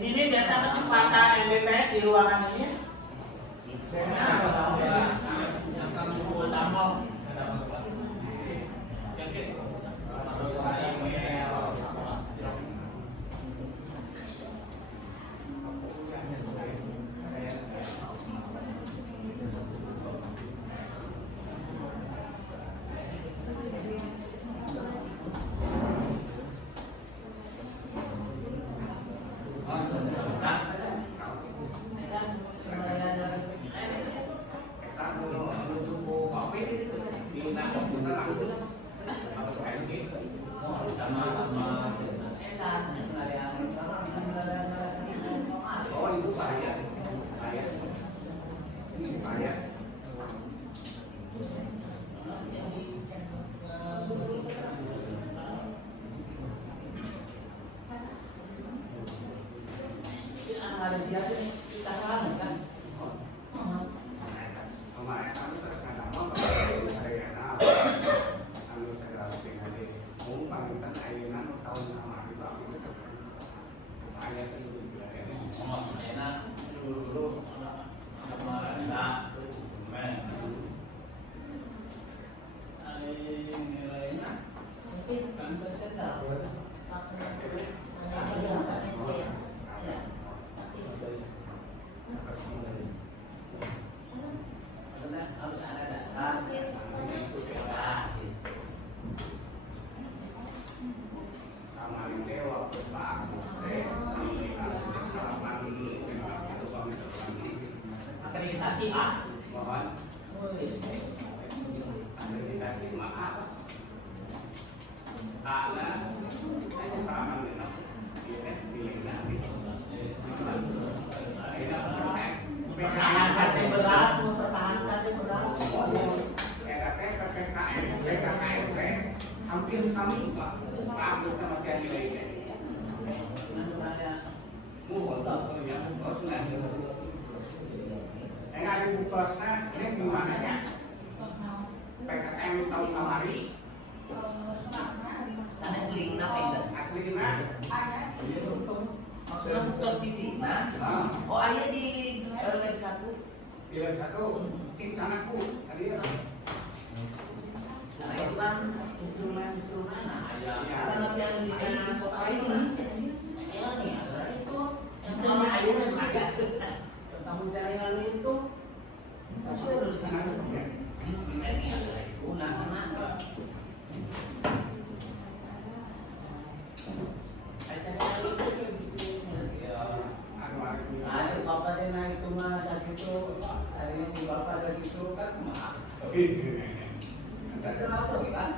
Ini data kecepatan Mbps di ruangan ini. Oh itu bahaya, bahaya, ini bahaya. Malaysia kita kan. Kemarin kami terkadang mau saya kenal, anu saya tinggal di Mumpang dan Ayunan tahun lama di bawah itu saya sendiri Enak dulu sama enggak men. Nilainya kan tercetak. Maksudnya harus ada dasar. kemarin dewa bagus Akreditasi A. mohon akreditasi maaf ana itu sama dengan pilih nanti Mempertahankan yang berat, mempertahankan yang berat. PKKMP hampir sama juga bagus sama saya nilainya mohon ya bosnya yang ada bukosnya ini gimana ya PKKM tahun kemarin Sana selingna pindah. asli gimana Maksudnya buktos fisik, oh ayah di lab 1. bilang satu sing sanaku tadi ya Nah itu kan instrumen-instrumen. Nah, Karena yang di sofa itu ya nih adalah itu yang sama aja yang ada. Kamu cari lalu itu pasti udah di sana. Ini adalah itu. Nah, Papa dia naik rumah sakit itu hari Kan terasa kan?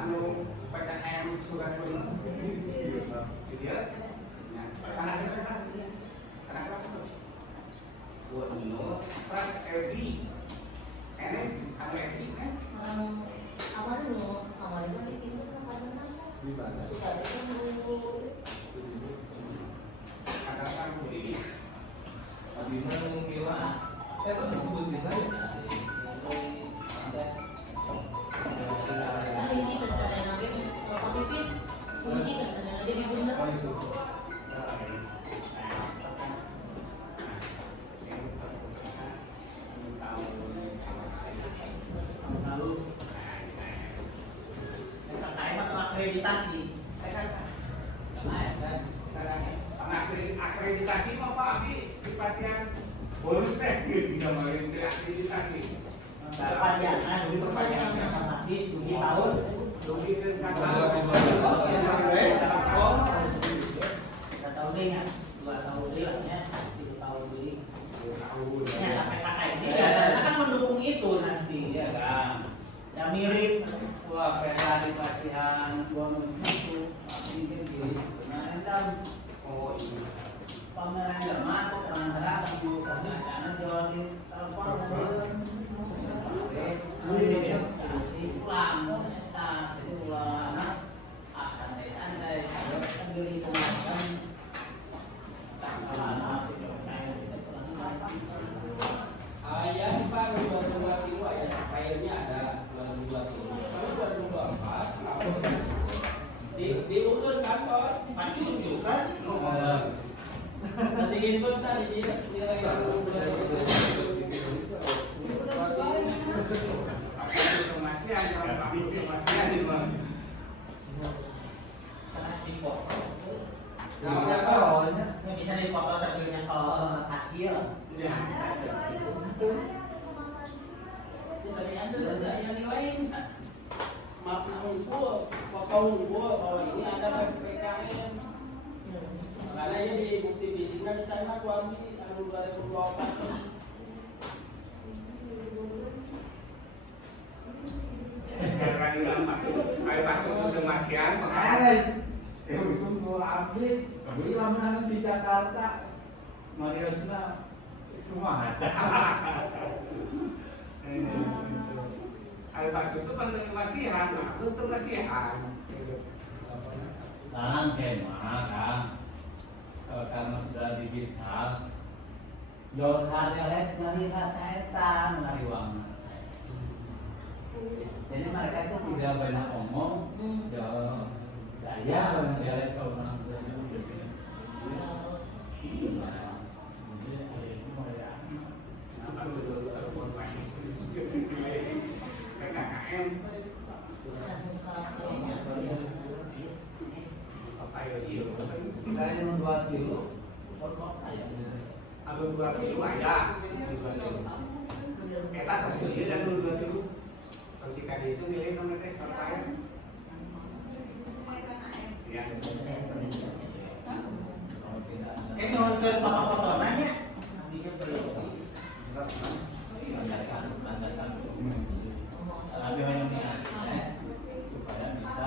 Anu PKM surat benar, dia, sekarang buat menurut trust every, ini anu every kan? Awal dulu, awal dulu di sini kan karena Di mana? sudah ada yang dulu. Katakan begini, Di mana mengkira? Kan disebut sih kan? Nah, ini kan ada lagi, kalau pipit, kunci kan ada lagi di bunda. Oh itu. Lalu KKM atau akreditasi? akreditasi mah Pak di pasien boleh saya tidak mau akreditasi. Perpanjangan, dulu perpanjangan otomatis 2 tahun. Lebih dari kata. Nggak tahu deh ya, 2 tahun deh lah ya, 3 tahun deh. Ya, sampai KKM ini ya, kan mendukung itu nanti. Iya kan. Yang mirip. Wah, kayak di pasihan gua itu ini di Senandang. Oh iya. Pameran Jerman tuh terang-terang sama acara jual di telepon pulang, jadi pulang anak santai-santai, kan gini kan Ayam baru 22 kilo ya, airnya ada 22 kilo. Kalau 2024, diukur kan bos? Cucu kan? Nanti gitu tadi nilai yang Nah, apa? Yang bisa dipoto sambilnya ke hasil. tadi ada yang lain. Maaf nunggu, potong nunggu bahwa ini ada PPKM. Karena ya di bukti fisiknya di sana gua ambil tahun 2024. Ayo masuk ke semasian, itu gua ambil, beli lama di Jakarta, Mariusna cuma ada. ayo masuk itu pas semasian, terus semasian. Sekarang kemana kan? Karena sudah digital, jual harga lek dari rata etan, dari uang. Jadi mereka itu tidak banyak ngomong, jual gaya banyak dialek kalau orang kita cuma 2 kilo, Aku 2 kilo ada. Eta tas beli dan 2 kilo. Ketika itu nilai namanya teh serta ya. Kayak nonton foto-foto nanya. Nantinya belum. landasan tapi hanya supaya bisa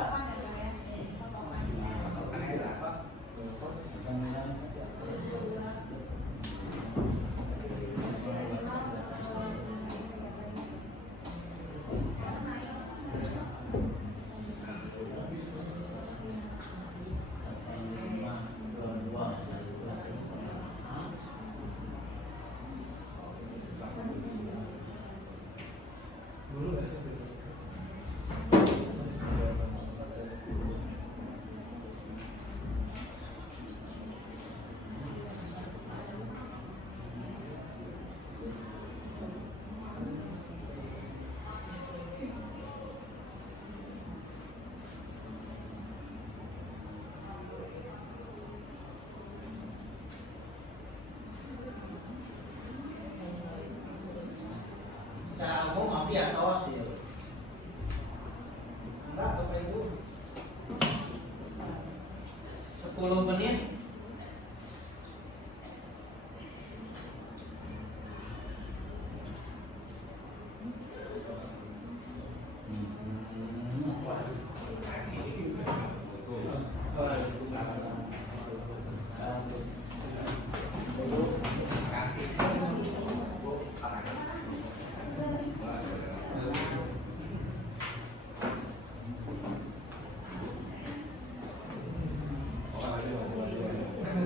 secara umum tapi ya awas ya. Enggak, Bapak Ibu. 10 menit.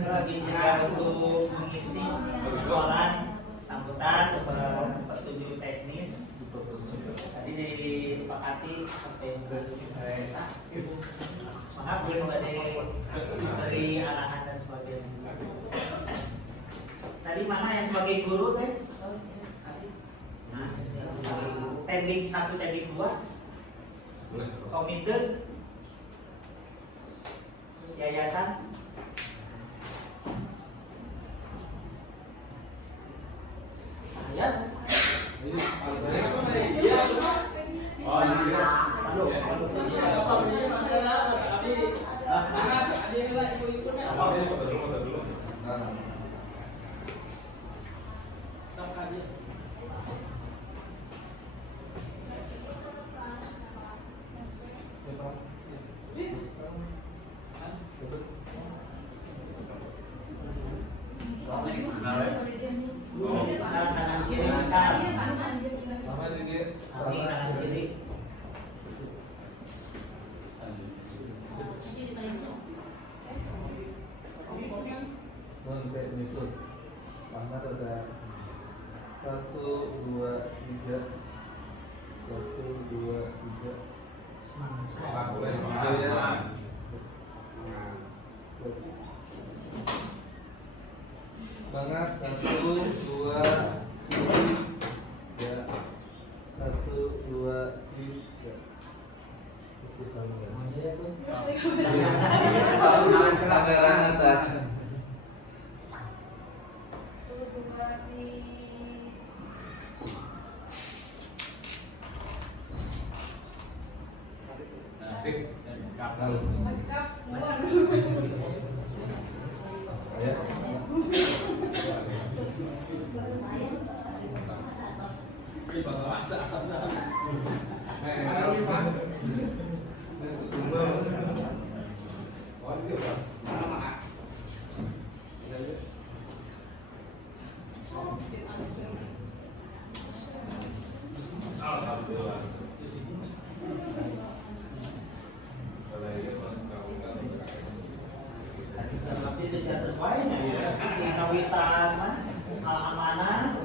Lagi juga untuk mengisi persoalan sambutan petunjuk teknis. Tadi disepakati sampai 97 maaf belum ada dari arahan dan sebagainya. Tadi mana yang sebagai guru teh? Nah, teknik 1, teknik 2 komite terus yayasan. Ya. Oh iya. Halo. Kanan kiri angkat. Kami kanan kiri. Nyusun Ahmad ada 1, 2, 3 1, 2, 3 semangat 1, 2, 3 1, 2, 3 Pelanggaran atas. Sip. Lalu. Ya. Tapi tidak terbaik ya. Kawitan, amanah.